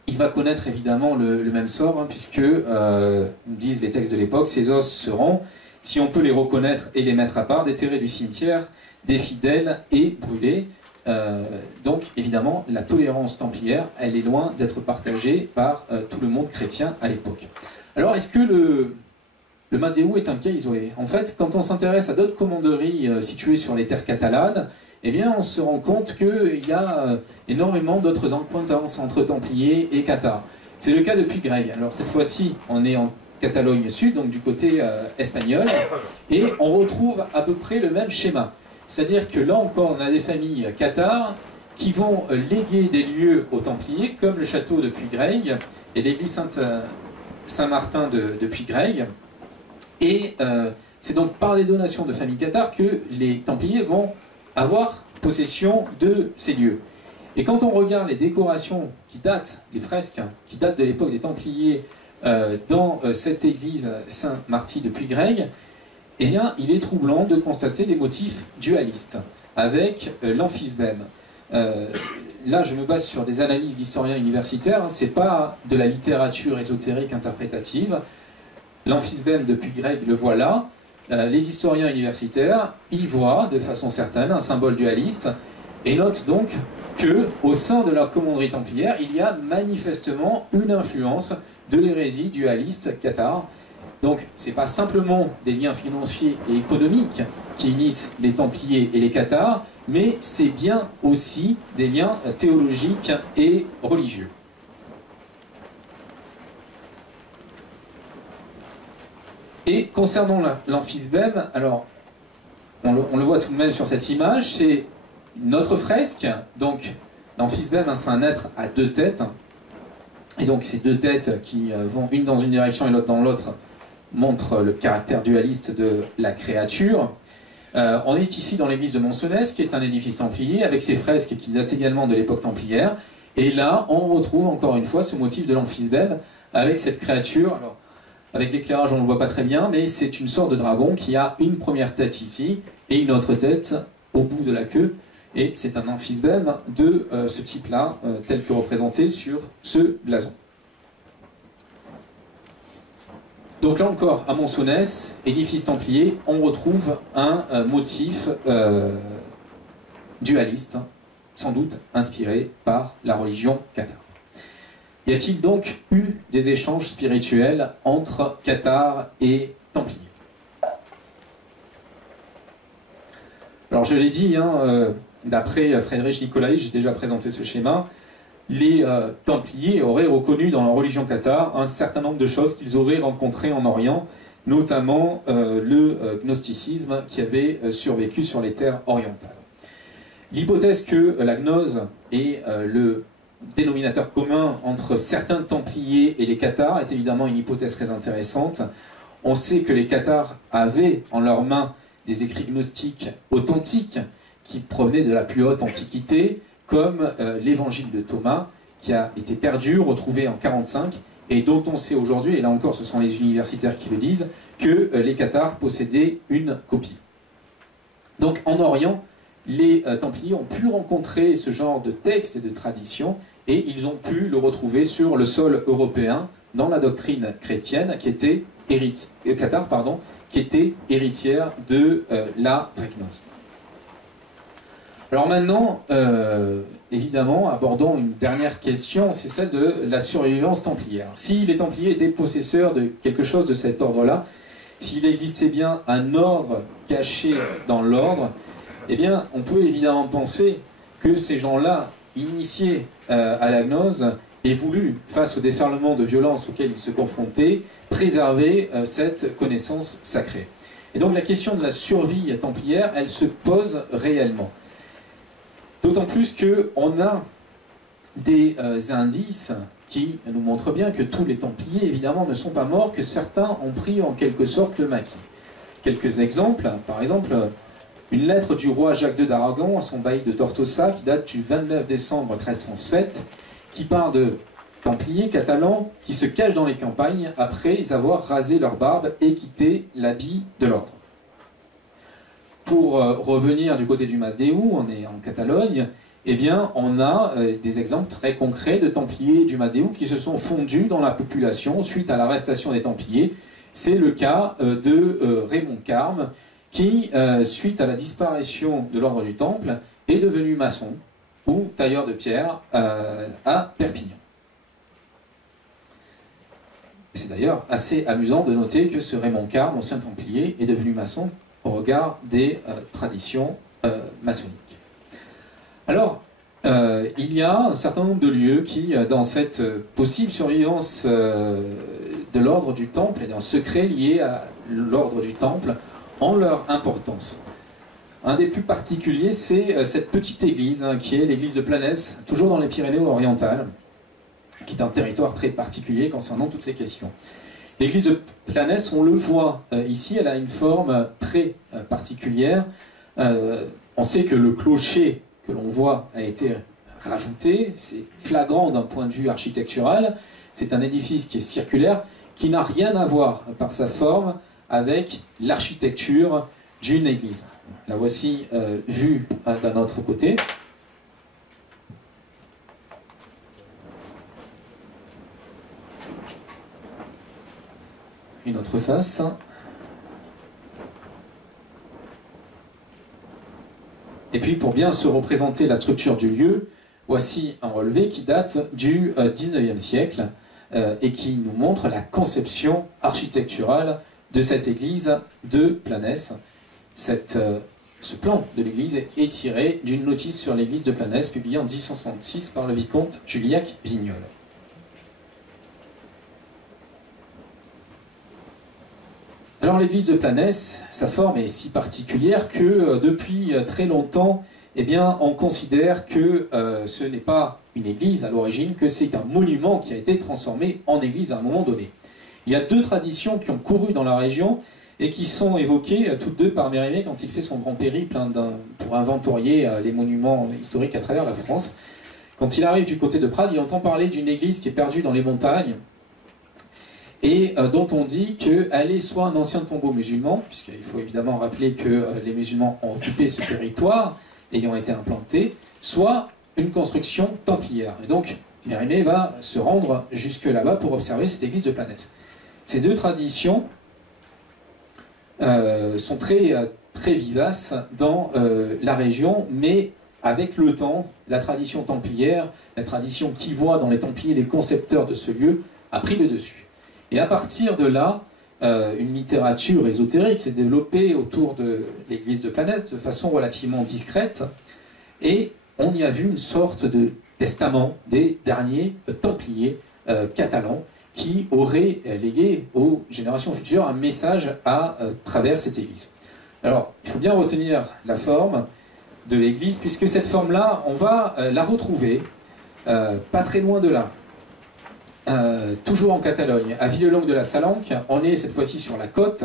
Il va connaître évidemment le même sort, hein, puisque, disent les textes de l'époque, ces os seront, si on peut les reconnaître et les mettre à part, déterrés du cimetière des fidèles et brûlés. Donc évidemment, la tolérance templière, elle est loin d'être partagée par tout le monde chrétien à l'époque. Alors est-ce que le Masdéou est un cas isolé? En fait, quand on s'intéresse à d'autres commanderies situées sur les terres catalanes, eh bien, on se rend compte qu'il y a énormément d'autres accointances entre Templiers et cathares. C'est le cas de Puigreg. Alors cette fois-ci, on est en Catalogne Sud, donc du côté espagnol, et on retrouve à peu près le même schéma. C'est-à-dire que là encore, on a des familles cathares qui vont léguer des lieux aux Templiers, comme le château de Puigreg et l'église Saint-Martin de Puigreg. Et c'est donc par les donations de familles cathares que les Templiers vont avoir possession de ces lieux. Et quand on regarde les décorations qui datent, les fresques qui datent de l'époque des Templiers dans cette église Saint-Martin de Puigreg, eh bien, il est troublant de constater des motifs dualistes avec l'amphisbème. Là, je me base sur des analyses d'historiens universitaires, hein, c'est pas de la littérature ésotérique interprétative. L'amphisbème de Puigreg, le voilà. Les historiens universitaires y voient de façon certaine un symbole dualiste et notent donc qu'au sein de la commanderie templière, il y a manifestement une influence de l'hérésie dualiste cathare. Donc, ce n'est pas simplement des liens financiers et économiques qui unissent les Templiers et les cathares, mais c'est bien aussi des liens théologiques et religieux. Et concernant l'amphisbème, alors on le voit tout de même sur cette image, c'est notre fresque. Donc l'amphisbème, hein, c'est un être à 2 têtes, et donc ces 2 têtes qui vont une dans une direction et l'autre dans l'autre montre le caractère dualiste de la créature. On est ici dans l'église de Monsonès, qui est un édifice templier, avec ses fresques qui datent également de l'époque templière. Et là, on retrouve encore une fois ce motif de l'amphibème, avec cette créature. Alors, avec l'éclairage, on ne le voit pas très bien, mais c'est une sorte de dragon qui a une première tête ici, et une autre tête au bout de la queue. Et c'est un amphibème de ce type-là, tel que représenté sur ce blason. Donc là encore, à Monsonès, édifice templier, on retrouve un motif dualiste, sans doute inspiré par la religion cathare. Y a-t-il donc eu des échanges spirituels entre cathares et templiers? Alors je l'ai dit, d'après Friedrich Nicolai, j'ai déjà présenté ce schéma, les Templiers auraient reconnu dans la religion cathare un certain nombre de choses qu'ils auraient rencontrées en Orient, notamment le gnosticisme qui avait survécu sur les terres orientales. L'hypothèse que la gnose est le dénominateur commun entre certains Templiers et les cathares est évidemment une hypothèse très intéressante. On sait que les cathares avaient en leurs mains des écrits gnostiques authentiques qui provenaient de la plus haute antiquité, comme l'évangile de Thomas, qui a été perdu, retrouvé en 1945, et dont on sait aujourd'hui, et là encore ce sont les universitaires qui le disent, que les cathares possédaient une copie. Donc en Orient, les Templiers ont pu rencontrer ce genre de textes et de traditions, et ils ont pu le retrouver sur le sol européen, dans la doctrine chrétienne, qui était cathare, qui était héritière de la vraie gnose. Alors maintenant, évidemment, abordons une dernière question, c'est celle de la survivance templière. Si les Templiers étaient possesseurs de quelque chose de cet ordre-là, s'il existait bien un ordre caché dans l'ordre, eh bien, on peut évidemment penser que ces gens-là, initiés à la gnose, aient voulu, face au déferlement de violence auquel ils se confrontaient, préserver cette connaissance sacrée. Et donc la question de la survie templière, elle se pose réellement. D'autant plus qu'on a des indices qui nous montrent bien que tous les Templiers, évidemment, ne sont pas morts, que certains ont pris en quelque sorte le maquis. Quelques exemples, par exemple, une lettre du roi Jacques II d'Aragon à son bailli de Tortosa, qui date du 29 décembre 1307, qui parle de Templiers catalans qui se cachent dans les campagnes après avoir rasé leur barbe et quitté l'habit de l'ordre. Pour revenir du côté du Masdéou, on est en Catalogne, eh bien, on a des exemples très concrets de Templiers du Masdéou qui se sont fondus dans la population suite à l'arrestation des Templiers. C'est le cas de Raymond Carme, qui, suite à la disparition de l'ordre du Temple, est devenu maçon ou tailleur de pierre à Perpignan. C'est d'ailleurs assez amusant de noter que ce Raymond Carme, ancien Templier, est devenu maçon au regard des traditions maçonniques. Alors, il y a un certain nombre de lieux qui, dans cette possible survivance de l'ordre du Temple et d'un secret lié à l'ordre du Temple, ont leur importance. Un des plus particuliers, c'est cette petite église, qui est l'église de Planès, toujours dans les Pyrénées-Orientales, qui est un territoire très particulier concernant toutes ces questions. L'église de Planès, on le voit ici, elle a une forme très particulière. On sait que le clocher que l'on voit a été rajouté, c'est flagrant d'un point de vue architectural. C'est un édifice qui est circulaire, qui n'a rien à voir par sa forme avec l'architecture d'une église. La voici vue d'un autre côté. Une autre face. Et puis pour bien se représenter la structure du lieu, voici un relevé qui date du XIXe siècle et qui nous montre la conception architecturale de cette église de Planès. Ce plan de l'église est tiré d'une notice sur l'église de Planès publiée en 1866 par le vicomte Juliac Vignolles. Alors l'église de Planès, sa forme est si particulière que depuis très longtemps, eh bien, on considère que ce n'est pas une église à l'origine, que c'est un monument qui a été transformé en église à un moment donné. Il y a deux traditions qui ont couru dans la région et qui sont évoquées toutes deux par Mérimée quand il fait son grand périple pour inventorier les monuments historiques à travers la France. Quand il arrive du côté de Prades, il entend parler d'une église qui est perdue dans les montagnes et dont on dit qu'elle est soit un ancien tombeau musulman, puisqu'il faut évidemment rappeler que les musulmans ont occupé ce territoire ayant été implantés, soit une construction templière. Et donc, Mérimée va se rendre jusque là-bas pour observer cette église de Planès. Ces deux traditions sont très vivaces dans la région, mais avec le temps, la tradition templière, la tradition qui voit dans les templiers les concepteurs de ce lieu, a pris le dessus. Et à partir de là, une littérature ésotérique s'est développée autour de l'église de Planès de façon relativement discrète, et on y a vu une sorte de testament des derniers templiers catalans qui auraient légué aux générations futures un message à travers cette église. Alors, il faut bien retenir la forme de l'église, puisque cette forme-là, on va la retrouver pas très loin de là. Toujours en Catalogne, à Villelongue de la Salanque, on est cette fois-ci sur la côte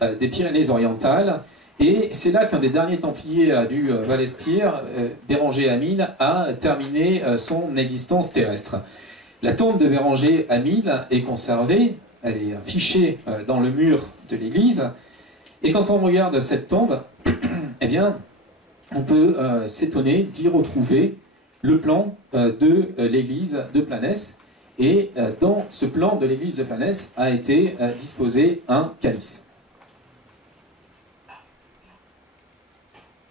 des Pyrénées-Orientales, et c'est là qu'un des derniers templiers du Val-Espire, Béranger Amil, a terminé son existence terrestre. La tombe de Béranger Amil est conservée, elle est affichée dans le mur de l'église, et quand on regarde cette tombe, eh bien, on peut s'étonner d'y retrouver le plan de l'église de Planès. Et dans ce plan de l'église de Planès a été disposé un calice.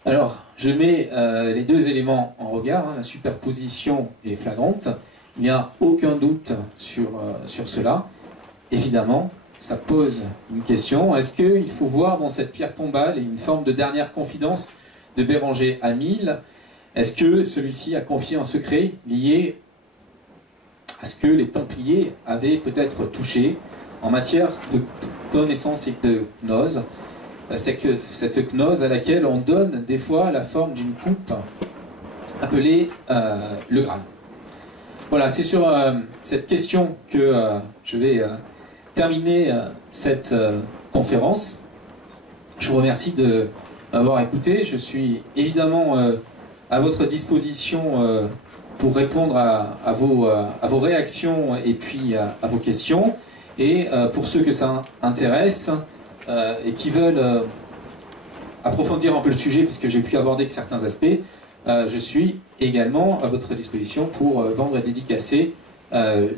Alors, je mets les deux éléments en regard, hein, la superposition est flagrante, il n'y a aucun doute sur cela. Évidemment, ça pose une question, est-ce qu'il faut voir dans cette pierre tombale une forme de dernière confidence de Béranger Amil? Est-ce que celui-ci a confié un secret lié à ce que les Templiers avaient peut-être touché en matière de connaissance et de gnose? C'est que cette gnose à laquelle on donne des fois la forme d'une coupe appelée le Graal. Voilà, c'est sur cette question que je vais terminer cette conférence. Je vous remercie de m'avoir écouté. Je suis évidemment à votre disposition pour répondre à vos réactions et puis à vos questions. Et pour ceux que ça intéresse et qui veulent approfondir un peu le sujet, puisque j'ai pu aborder que certains aspects, je suis également à votre disposition pour vendre et dédicacer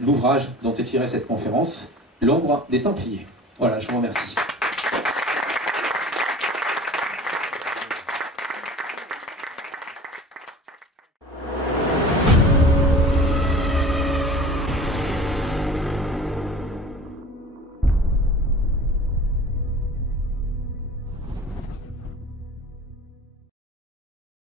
l'ouvrage dont est tirée cette conférence, L'ombre des Templiers. Voilà, je vous remercie.